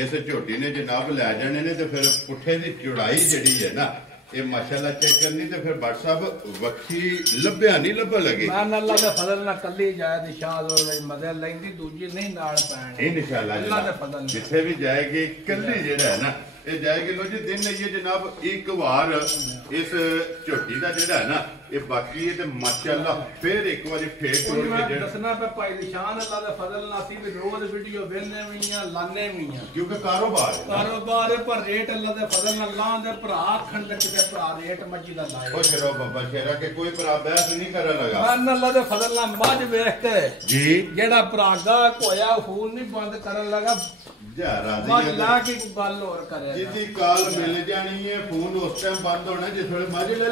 ਇਸ ਝੋਟੀ ਨੇ ਜਨਾਬ ਲੈ ਜਾਣੇ ਨੇ। ਤੇ ਫਿਰ ਪੁੱਠੇ ਦੀ ਚੌੜਾਈ ਜਿਹੜੀ ਹੈ ਨਾ ਇਹ ਮਾਸ਼ਾਅੱਲਾ ਚੈੱਕ ਕਰਨੀ। ਤੇ ਫਿਰ ਬਾਟ ਸਾਹਿਬ ਵੱਖੀ ਲੱਭਿਆ ਨਹੀਂ ਲੱਭਾ ਲੱਗੇ। ਮੈਂ ਅੱਲਾ ਦੇ ਫਜ਼ਲ ਨਾਲ ਕੱਲੀ ਜਾਏ ਦੀ ਸ਼ਾਦ ਹੋਵੇ ਮਦਦ ਲੈਂਦੀ ਦੂਜੀ ਨਹੀਂ ਨਾਲ ਪੈਣ ਇਨਸ਼ਾਅੱਲਾ ਜਨਾਬ। ਜਿੱਥੇ ਵੀ ਜਾਏਗੀ ਕੱਲੀ ਜਿਹੜਾ ਹੈ ਨਾ ਇਹ ਜਾਏਗੀ। ਲੋ ਜੀ ਦਿਨ ਇਹ ਜਨਾਬ ਇੱਕ ਵਾਰ ਇਸ ਝੋਟੀ ਦਾ ਜਿਹੜਾ ਹੈ ਨਾ ਇਹ ਬਾਕੀ ਹੈ। ਤੇ ਮਾਸ਼ਾਅੱਲਾ ਫਿਰ ਇੱਕ ਵਾਰੀ ਫੇਰ ਤੋੜ ਕੇ ਜਿਹੜਾ ਦੱਸਣਾ ਪਿਆ ਭਾਈ ਨਿਸ਼ਾਨ ਅੱਲਾ ਦੇ ਫਜ਼ਲ ਨਾਲ ਅਸੀਂ ਵੀ ਰੋਜ਼ ਵੀਡੀਓ ਵੇਖਨੇ ਵੀ ਆ ਲਾਣੇ ਵੀ ਆ ਕਿਉਂਕਿ ਕਾਰੋਬਾਰ ਹੈ ਪਰ ਰੇਟ ਅੱਲਾ ਦੇ ਫਜ਼ਲ ਨਾਲ ਲਾਂ ਦੇ ਭਰਾ ਆਖਣ ਦੇ ਕਿਤੇ ਭਰਾ ਰੇਟ ਮੱਜੀ ਦਾ ਲਾਏ। ਉਹ ਸ਼ਰੋ ਬਾਬਾ ਸ਼ੇਰਾ ਕਿ ਕੋਈ ਭਰਾ ਬਹਿਸ ਨਹੀਂ ਕਰਨ ਲਗਾ। ਮੈਂ ਅੱਲਾ ਦੇ ਫਜ਼ਲ ਨਾਲ ਮੱਝ ਵੇਖ ਕੇ ਜੀ ਜਿਹੜਾ ਭਰਾ ਗਾ ਕੋਇਆ ਫੋਨ ਨਹੀਂ ਬੰਦ ਕਰਨ ਲਗਾ ਜਾ ਰਾਜ਼ੀ ਲਾ ਕੇ ਕੋਈ ਗੱਲ ਹੋਰ ਕਰੇ ਜਿੱਦੀ ਕਾਲ ਮਿਲ ਜਾਣੀ ਹੈ ਫੋਨ ਉਸ ਟਾਈਮ ਬੰਦ ਹੋਣਾ ਜਿਸ ਵੇਲੇ ਮੱਝ ਲੈ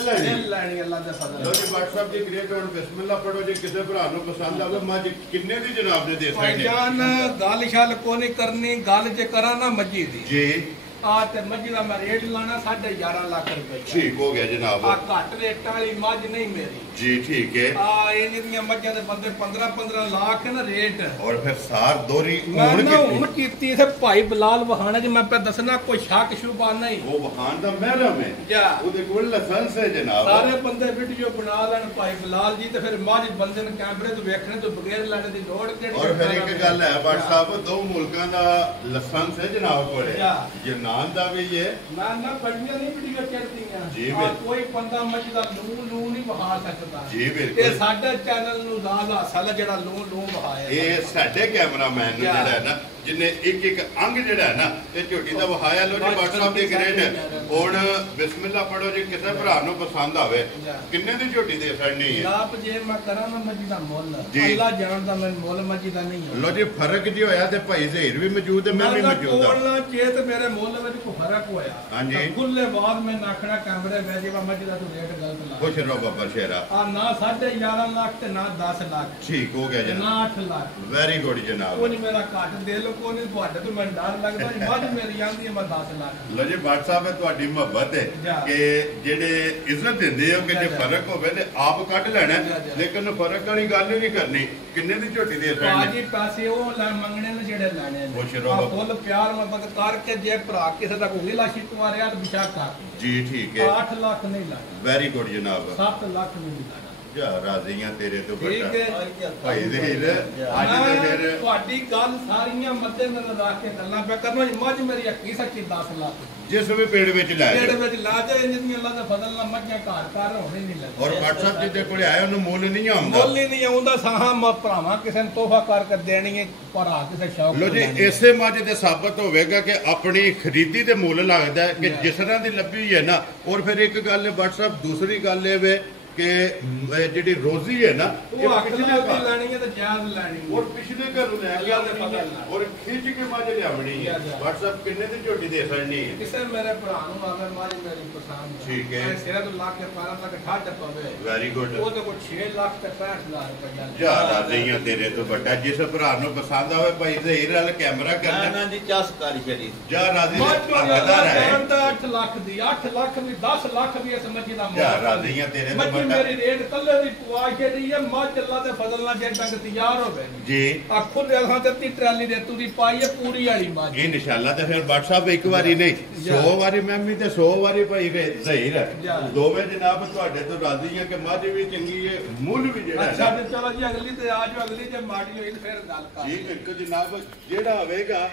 ਲੈਣੀ ਅੱਲਾ ਦੇ ਫਜ਼ਲ। ਲੋ ਜੀ WhatsApp ਦੀ ਗ੍ਰੇਟ ਹੁਣ ਬਿਸਮਿਲ੍ਲਾ ਪੜੋ ਜੇ ਕਿਸੇ ਭਰਾ ਨੂੰ ਪਸੰਦ ਆਵੇ ਮੱਝ ਕਿੰਨੇ ਦੀ ਜਨਾਬ ਨੇ ਦੇ ਸਕਦੇ ਜਾਨ ਗੱਲ ਛਲ ਕੋ ਨਹੀਂ ਕਰਨੀ ਗੱਲ ਜੇ ਕਰਾਂ ਨਾ ਮੱਝੀ ਦੀ ਜੀ ਆ ਤੇ ਮੱਝੀ ਦਾ ਮੈਂ ਰੇਟ ਲਾਣਾ 11.5 ਲੱਖ ਰੁਪਏ। ਠੀਕ ਹੋ ਗਿਆ ਜਨਾਬ। ਆ ਘੱਟ ਰੇਟਾਂ ਵਾਲੀ ਮੱਝ ਨਹੀਂ ਮੇਰੀ ਜੀ ਠੀਕ ਹੈ। ਆ ਇਹ ਜਿਹੜੀਆਂ ਮੱਝਾਂ ਦੇ ਬੰਦੇ 15 ਲੱਖ ਨਾ ਰੇਟ। ਔਰ ਫਿਰ ਸਾਰ ਦੋਰੀ ਹੁਣ ਕੀਤੀ ਇਥੇ ਭਾਈ ਬਲਾਲ ਵਹਾਣਾ ਜੀ ਮੈਂ ਦੱਸਣਾ ਕੋਈ ਸ਼ੱਕ ਸ਼ੁਬਾ ਨਹੀਂ। ਉਹ ਵਹਾਨ ਦਾ ਮਹਿਰਮ ਹੈ ਉਹਦੇ ਕੋਲ ਲਾਇਸੈਂਸ ਹੈ ਜਨਾਬ। ਸਾਰੇ ਬੰਦੇ ਵੀਡੀਓ ਬਣਾ ਲੈਣ ਭਾਈ ਬਲਾਲ ਜੀ ਤੇ ਫਿਰ ਮੱਝ ਬੰਦੇ ਨੂੰ ਕੈਮਰੇ ਤੋਂ ਵੇਖਣੇ ਤੋਂ ਬਗੈਰ ਲੈਣ ਦੀ ਲੋੜ ਕਿਹੜੀ। ਔਰ ਫਿਰ ਇੱਕ ਗੱਲ ਹੈ ਬਾਟ ਸਾਹਿਬ ਦੋ ਮੁਲਕਾਂ ਦਾ ਲਾਇਸੈਂਸ ਹੈ ਜਨਾਬ ਕੋਲੇ ਜਨਾਨ ਦਾ ਵੀ ਹੈ ਨਾ ਬੜੀਆਂ ਨਹੀਂ ਵੀਡੀਓ ਚੜਦੀਆਂ ਜੀ ਕੋਈ ਬੰਦਾ ਮੱਝ ਦਾ ਲੂੰ ਨਹੀਂ ਵਹਾ ਸਕਦਾ ਜੀ ਬਿਲਕੁਲ। ਇਹ ਸਾਡੇ ਚੈਨਲ ਨੂੰ ਰਾਜ਼ ਹਾਸਲ ਜਿਹੜਾ ਲੂੰ ਵਹਾਇਆ ਇਹ ਸਾਡੇ ਕੈਮਰਾਮੈਨ ਨੂੰ ਜਿਹੜਾ ਹੈ ਨਾ ਜਿਨੇ ਇੱਕ ਅੰਗ ਜਿਹੜਾ ਹੈ ਨਾ ਇਹ ਝੋਟੀ ਦਾ ਵਹਾਇਆ। ਲੋ ਜੀ WhatsApp ਦੀ ਗ੍ਰੇਡ ਹੁਣ ਬਿਸਮਿਲ੍ਲਾ ਪੜੋ ਜੇ ਕਿਸੇ ਭਰਾ ਨੂੰ ਪਸੰਦ ਆਵੇ ਕਿੰਨੇ ਦੀ ਝੋਟੀ ਦੇ ਸਕਣੀ ਹੈ। ਆਪ ਜੇ ਮੈਂ ਕਰਾਂ ਨਾ ਮੱਝ ਦਾ ਮੁੱਲ ਅੱਲਾ ਜਾਣਦਾ ਮੈਂ ਮੁੱਲ ਮੱਝ ਦਾ ਨਹੀਂ ਹੈ। ਲੋ ਜੀ ਫਰਕ ਜੀ ਹੋਇਆ ਤੇ ਭਾਈ ਜ਼ਹੀਰ ਵੀ ਮੌਜੂਦ ਹੈ ਮੈਂ ਵੀ ਮੌਜੂਦ ਹਾਂ। ਕੋਲ ਜੇ ਤੇ ਮੇਰੇ ਮੁੱਲ ਵਿੱਚ ਕੋਈ ਫਰਕ ਹੋਇਆ ਹਾਂਜੀ ਖੁੱਲੇ ਬਾਅਦ ਮੈਂ ਨਾਖਣਾ ਕੈਮਰੇ ਵਿੱਚ ਜੇ ਮੱਝ ਦਾ ਤੂੰ ਰੇਟ ਗਲਤ ਲਾ ਖੁਸ਼ ਰਹੋ ਬਾਬਾ ਸ਼ੇਰਾ। ਆ ਨਾ 11.5 ਲੱਖ ਤੇ ਨਾ 10 ਲੱਖ ਠੀਕ ਹੋ ਗਿਆ ਜਨਾਬ। ਨਾ 8 ਲੱਖ ਵੈਰੀ ਗੁੱਡ ਜਨਾਬ। ਉਹ ਨਹੀਂ ਮੇਰਾ ਘੱਟ ਦੇ ਲੋ ਕੋਈ ਨਹੀਂ ਤੁਹਾਡੇ ਤੋਂ ਮੈਨੂੰ ਡਰ ਲੱਗਦਾ ਮੱਝ ਮੇਰੀ ਆਂਦੀ ਹੈ ਮੈਂ 10 ਲੱਖ। ਲੋ ਜੀ WhatsApp ਹੈ ਤੁਹਾਡੀ ਮੁਹੱਬਤ ਹੈ ਕਿ ਜਿਹੜੇ ਇੱਜ਼ਤ ਦਿੰਦੇ ਹੋ ਕਿ ਜੇ ਫਰਕ ਹੋਵੇ ਤੇ ਆਪ ਕੱਢ ਲੈਣਾ ਲੇਕਿਨ ਫਰਕ ਵਾਲੀ ਗੱਲ ਨਹੀਂ ਕਰਨੀ ਕਿੰਨੇ ਦੀ ਝੋਟੀ ਦੇ ਰਹੇ ਬਾਜੀ ਪੈਸੇ ਉਹ ਮੰਗਣੇ ਨੇ ਜਿਹੜੇ ਲੈਣੇ ਨੇ ਆ ਫੁੱਲ ਪਿਆਰ ਮੁਹੱਬਤ ਕਰਕੇ ਜੇ ਭਰਾ ਕਿਸੇ ਦਾ ਕੋਈ ਲਾਸ਼ੀ ਤੁਮਾਰਿਆ ਤਾਂ ਵਿਸ਼ਾ ਕਰ ਜੀ ਠੀਕ ਹੈ 8 ਲੱਖ ਨਹੀਂ ਲਾਣਾ ਵੈਰੀ ਗੁੱਡ ਜਨਾਬ 7 ਲੱਖ ਨਹੀਂ ਲਾਣਾ ਜਾ ਰਾਜ਼ੀਆਂ ਤੇਰੇ ਤੋਂ ਠੀਕ ਬੇਟਾ ਹੈ ਭਾਈ ਜ਼ਹੀਰ ਅੱਜ ਤੇ ਫਿਰ ਤੁਹਾਡੀ ਗੱਲ ਸਾਰੀਆਂ ਮੱਦੇ ਨਜ਼ਰ ਰੱਖ ਕੇ ਗੱਲਾਂ ਪਿਆ ਕਰਨਾ ਮੱਝ ਮੇਰੀ ਹੱਕੀ ਸੱਚੀ 10 ਲੱਖ ਜਿਸ ਵੀ ਪੇੜ ਵਿੱਚ ਲੈ ਪੇੜ ਵਿੱਚ ਲਾ ਜਾ ਇੰਜ ਦੀਆਂ ਅੱਲਾ ਦਾ ਫਜ਼ਲ ਨਾਲ ਮੱਝਾਂ ਘਰ ਘਰ ਹੋਣੇ ਨਹੀਂ ਲੱਗਦੇ ਔਰ WhatsApp ਜਿਹਦੇ ਕੋਲੇ ਆਇਆ ਉਹਨੂੰ ਮੁੱਲ ਨਹੀਂ ਆਉਂਦਾ ਮੁੱਲ ਹੀ ਨਹੀਂ ਆਉਂਦਾ ਸਾਹਾਂ ਭਰਾਵਾਂ ਕਿਸੇ ਨੂੰ ਤੋਹਫਾ ਕਰਕੇ ਦੇਣੀ ਹੈ ਭਰਾ ਕਿਸੇ ਸ਼ੌਕ ਲੋ ਜੀ ਇਸੇ ਮੱਝ ਤੇ ਸਾਬਤ ਹੋਵੇਗਾ ਕਿ ਆਪਣੀ ਖਰੀਦੀ ਦੇ ਮੁੱਲ ਲੱਗਦਾ ਕਿ ਜਿਸ ਤਰ੍ਹਾਂ ਦੀ ਲੱਭੀ ਹੈ ਨਾ ਔਰ ਫਿਰ ਇੱਕ ਗੱਲ WhatsApp ਦੂਸਰੀ ਗੱਲ ਇਹ ਵੇ ਕਿ ਜਿਹੜੀ ਰੋਜ਼ੀ ਹੈ ਨਾ ਉਹ ਪਿਛਲੇ ਘਰ ਲੈਣੀ ਹੈ ਤੇ ਜਾਇਜ਼ ਲੈਣੀ ਹੈ ਔਰ ਪਿਛਲੇ ਘਰੋਂ ਲੈ ਕੇ ਆਉਣੀ ਹੈ ਔਰ ਖਿੱਚ ਕੇ ਮੱਝ ਲਿਆਉਣੀ ਹੈ WhatsApp ਕਿੰਨੇ ਦੀ ਝੋਟੀ ਦੇ ਸਕਣੀ ਹੈ ਕਿਸੇ ਮੇਰੇ ਭਰਾ ਨੂੰ ਅਗਰ ਮੱਝ ਮੇਰੀ ਪਸੰਦ ਠੀਕ ਹੈ ਸਿਰ ਤੋਂ ਲੱਖ ਕੇ 12 ਤੱਕ ਠੱਡ ਪਵੇ ਵੈਰੀ ਗੁੱਡ ਉਹ ਤੇ ਕੋਈ 6 ਲੱਖ ਤੇ 65000 ਰੁਪਏ ਜਾ ਰਾਜ਼ੀਆਂ ਤੇਰੇ ਤੋਂ ਵੱਡਾ ਜਿਸ ਭਰਾ ਨੂੰ ਪਸੰਦ ਆਵੇ ਭਾਈ ਜ਼ਹੀਰ ਵਾਲ ਕੈਮਰਾ ਕਰਨਾ ਨਾ ਜੀ ਚਸ ਕਰ ਛੜੀ ਜਾ ਰਾਜ਼ੀ ਹੱਕਦਾਰ ਹੈ 8 ਲੱਖ ਦੀ 8 ਲੱਖ ਵੀ 10 ਲੱਖ ਵੀ ਇਸ ਮੱਝ ਦਾ ਜਾ ਰਾਜ਼ੀਆਂ ਤੇਰੇ ਤੋਂ ਮੇਰੀ ਰੇਟ ਕੱਲੇ ਦੀ ਪਵਾ ਕੇ ਦੀ ਹੈ ਮੱਝ ਅੱਲਾ ਦੇ ਫਜ਼ਲ ਨਾਲ ਜੇ ਤੱਕ ਤਿਆਰ ਹੋਵੇ ਜੀ ਆਖੋ ਦੇ ਅਸਾਂ ਤੇ ਟਰਾਲੀ ਦੇ ਤੂੰ ਦੀ ਪਾਈ ਹੈ ਪੂਰੀ ਵਾਲੀ ਮੱਝ ਇਹ ਇਨਸ਼ਾਅੱਲਾ ਤੇ ਫਿਰ WhatsApp ਇੱਕ ਵਾਰੀ ਨਹੀਂ 100 ਵਾਰੀ ਮੈਮੀ ਤੇ 100 ਵਾਰੀ ਭਾਈ ਜ਼ਹੀਰ ਦੋਵੇਂ ਜਨਾਬ ਤੁਹਾਡੇ ਤੋਂ ਰਾਜ਼ੀ ਆ ਕਿ ਮੱਝ ਵੀ ਚੰਗੀ ਹੈ ਮੁੱਲ ਵੀ ਜਿਹੜਾ ਅੱਛਾ ਤੇ ਚਲੋ ਜੀ ਅਗਲੀ ਤੇ ਆ ਜਾਓ ਅਗਲੀ ਜੇ ਮਾੜੀ ਹੋਈ ਫਿਰ ਗੱਲ ਕਰ ਜੀ ਇੱਕ ਜਨਾਬ ਜਿਹੜਾ ਹੋਵੇਗਾ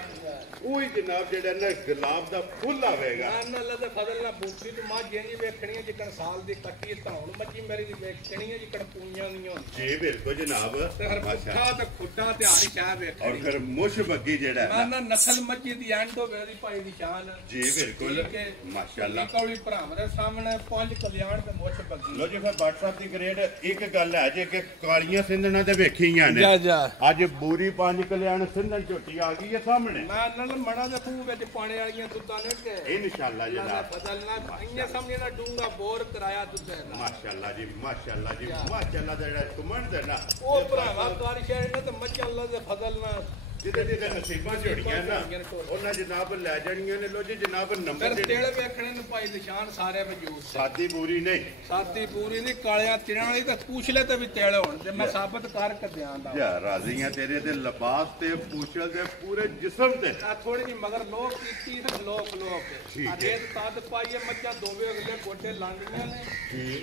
ਉਹੀ ਜਨਾਬ ਜਿਹੜਾ ਨਾ ਗੁਲਾਬ ਦਾ ਫੁੱਲ ਆਵੇਗਾ ਅੱਲਾ ਦੇ ਫਜ਼ਲ ਨਾਲ ਬੂਟੀ ਤੇ ਮੱਝ ਜਿਹੜੀ ਵੇਖਣੀ ਜਿੱਕਣ ਸਾਲ ਦੀ ਕੱਟੀ ਧੌਣ ਮੱਝੀ ਮੇਰੀ ਦੀ ਵੇਖਣੀ ਹੈ ਜਿੱਕਣ ਪੂਈਆਂ ਦੀਆਂ ਜੀ ਬਿਲਕੁਲ ਜਨਾਬ ਤੇ ਫਿਰ ਪੁੱਠਾ ਤੇ ਖੁੱਡਾ ਤੇ ਹਾਰੀ ਚਾਹ ਵੇਖਣੀ ਔਰ ਫਿਰ ਮੁਸ਼ ਬੱਗੀ ਜਿਹੜਾ ਨਾ ਨਸਲ ਮੱਝੀ ਦੀ ਐਂਡ ਹੋਵੇ ਦੀ ਭਾਈ ਦੀ ਸ਼ਾਨ ਜੀ ਬਿਲਕੁਲ ਮਾਸ਼ਾਅੱਲਾ ਕੌਲੀ ਭਰਾਵਾਂ ਦੇ ਸਾਹਮਣੇ ਪੰਜ ਕਲਿਆਣ ਤੇ ਮੁੱਛ ਬੱਗੀ ਲੋ ਜੀ ਫਿਰ WhatsApp ਦੀ ਗ੍ਰੇਡ ਇੱਕ ਗੱਲ ਹੈ ਜੇ ਕਿ ਕਾਲੀਆਂ ਸਿੰਧਣਾ ਤੇ ਵੇਖੀਆਂ ਨੇ ਅੱਜ ਬੂਰੀ ਪੰਜ ਕਲਿਆਣ ਸਿੰਧਣ ਝੋਟੀ ਆ ਗਈ ਹੈ ਸਾਹਮਣੇ ਮੈਂ ਨਾਲ ਮੜਾ ਦੇ ਖੂਹ ਵਿੱਚ ਪਾਣੀ ਵਾਲੀਆਂ ਦੁੱਧਾਂ ਨੇ ਕਿ ਇਨਸ਼ਾਅੱਲਾ ਜਨਾਬ ਬਦਲਣਾ ਇੰਨੇ ਸਾਹਮਣੇ ਦਾ ਡੂੰਗਾ ਬੋਰ ਕਰਾਇਆ ਦੁੱਧ ਹੈ ਮਾਸ਼ਾਅੱਲਾ ਜੀ ਮਾਸ਼ਾਅੱਲਾ ਜੀ ਮਾਸ਼ਾਅੱਲਾ ਦਾ ਜਿਹੜਾ ਤੁਮਣ ਦੇ ਨਾ ਉਹ ਭਰਾਵਾ ਬਾਰਿਸ਼ ਆਏ ਨੇ ਤੇ ਮੱਝਾਂ ਅੱਲਾ ਦੇ ਫਜ਼ਲ ਨਾਲ ਜਿਹਦੇ ਜਿਹਦੇ ਨਸੀਬਾਂ ਝੋੜੀਆਂ ਨਾ ਉਹਨਾਂ ਜਨਾਬ ਲੈ ਜਾਣੀਆਂ ਨੇ ਲੋ ਜੀ ਜਨਾਬ ਨੰਬਰ ਫਿਰ ਤੇਲ ਵੇਖਣੇ ਨੂੰ ਭਾਈ ਨਿਸ਼ਾਨ ਸਾਰੇ ਵਜੂਦ ਸਾਦੀ ਪੂਰੀ ਨਹੀਂ ਸਾਦੀ ਪੂਰੀ ਨਹੀਂ ਕਾਲਿਆਂ ਤਿਰਾਂ ਵਾਲੀ ਤਾਂ ਪੁੱਛ ਲੈ ਤੇ ਵੀ ਤੇਲ ਹੋਣ ਤੇ ਮੈਂ ਸਾਬਤ ਕਰ ਦਿਆਂ ਦਾ ਯਾ ਰਾਜ਼ੀਆਂ ਤੇਰੇ ਤੇ ਲਿਬਾਸ ਤੇ ਪੂਛਲ ਦੇ ਪੂਰੇ ਜਿਸਮ ਤੇ ਆ ਥੋੜੀ ਜੀ ਮਗਰ ਲੋਕ ਕੀਤੀ ਤੇ ਲੋਕ ਆ ਰੇਤ ਤਦ ਪਾਈਏ ਮੱਝਾਂ ਦੋਵੇਂ ਅਗਲੇ ਗੋਡੇ ਲਾਂਦੀਆਂ ਨੇ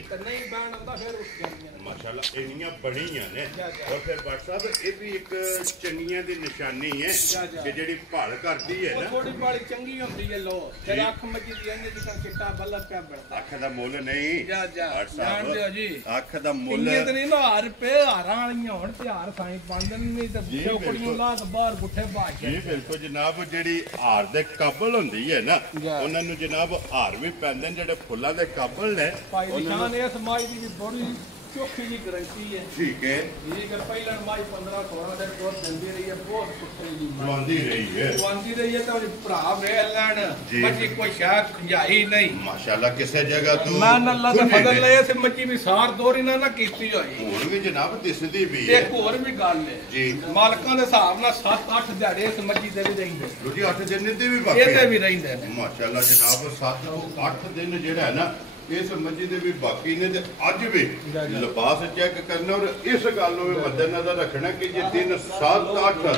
ਤੇ ਨਹੀਂ ਬਹਿਣ ਆਉਂਦਾ ਫਿਰ ਉੱਠ ਜਾਂਦੀਆਂ ਨੇ ਮਾਸ਼ਾਅੱਲਾ ਇੰਨੀਆਂ ਬਣੀਆਂ ਨੇ ਔਰ ਫਿਰ WhatsApp ਇਹ ਵੀ ਇੱਕ ਚੰਗੀਆਂ ਦੀ ਨਿਸ਼ਾਨੀ ਹੈ ਕਿ ਜਿਹੜੀ ਭਾਲ ਕਰਦੀ ਹੈ ਨਾ ਥੋੜੀ ਬਾਲੀ ਚੰਗੀ ਹੁੰਦੀ ਹੈ ਲੋ ਫਿਰ ਅੱਖ ਮੱਝੀ ਦੀ ਇੰਜ ਜਿਹਾ ਚਿੱਟਾ ਬੱਲਾ ਪਿਆ ਬਣਦਾ ਅੱਖ ਦਾ ਮੁੱਲ ਨਹੀਂ ਜਾਣਦੇ ਹੋ ਜੀ ਅੱਖ ਦਾ ਮੁੱਲ ਇਹ ਤੇ ਨਹੀਂ ਨਾ ਰੁਪਏ ਹਾਰਾਂ ਵਾਲੀਆਂ ਹੋਣ ਤੇ ਹਾਰ ਸਾਈ ਪਾਉਂਦੇ ਨਹੀਂ ਤੇ ਚੌਕੜੀਆਂ ਲਾ ਕੇ ਬਾਹਰ ਗੁੱਠੇ ਬਾਜ ਜੀ ਬਿਲਕੁਲ ਜਨਾਬ ਜਿਹੜੀ ਹਾਰ ਦੇ ਕਾਬਲ ਹੁੰਦੀ ਹੈ ਨਾ ਉਹਨਾਂ ਨੂੰ ਜਨਾਬ ਹਾਰ ਵੀ ਪੈਂਦੇ ਨੇ ਜਿਹੜੇ ਫੁੱਲਾਂ ਦੇ ਕਾਬਲ ਨੇ ਭਾਈ ਨਿਸ਼ਾਨ ਇਹ ਸਮਾਜ ਦੀ ਵੀ ਬੜੀ ਚੋਖੀ ਜੀ ਗਰੰਟੀ ਹੈ ਠੀਕ ਹੈ ਪਹਿਲਾਂ ਮਾਈ 15-16 ਦਿਨ ਕੋਲ ਦਿੰਦੀ ਰਹੀ ਹੈ ਬਹੁਤ ਸੁੱਕੀ ਜੀ ਜਵਾਂਦੀ ਰਹੀ ਹੈ ਤਾਂ ਉਹਦੇ ਭਰਾ ਵੇਖ ਲੈਣ ਮੱਝੀ ਕੋਈ ਸ਼ਾਇਦ ਖੰਜਾਈ ਨਹੀਂ ਮਾਸ਼ਾਅੱਲਾ ਕਿਸੇ ਜਗ੍ਹਾ ਤੋਂ ਮੈਂ ਅੱਲਾ ਦਾ ਫਜ਼ਲ ਲਏ ਤੇ ਮੱਝੀ ਵੀ ਸਾਰ ਦੋਰੀ ਨਾ ਕੀਤੀ ਹੋਈ ਹੁਣ ਵੀ ਜਨਾਬ ਦਿਸਦੀ ਵੀ ਹੈ ਇੱਕ ਹੋਰ ਵੀ ਗੱਲ ਹੈ ਜੀ ਮਾਲਕਾਂ ਦੇ ਹਿਸਾਬ ਨਾਲ 7-8 ਦਿਹਾੜੇ ਇਸ ਮੱਝੀ ਦੇ ਵੀ ਰਹਿੰਦੇ ਲੋਕੀ 8 ਦਿਨ ਦੇ ਵੀ ਬਾਕੀ ਇਹਦੇ ਵੀ ਰਹਿੰਦੇ ਨੇ ਮਾਸ਼ਾਅੱਲਾ ਜਨਾਬ 7 ਤੋਂ 8 ਦਿਨ ਜਿਹੜਾ ਹੈ ਨਾ ਇਸ ਮੱਝੀ ਦੇ ਵੀ ਬਾਕੀ ਨੇ ਤੇ ਅੱਜ ਵੀ ਲਿਬਾਸ ਚੈੱਕ ਕਰਨਾ ਔਰ ਇਸ ਗੱਲ ਨੂੰ ਵੀ ਮੱਦੇਨਜ਼ਰ ਰੱਖਣਾ ਕਿ ਜੇ ਦਿਨ 7-8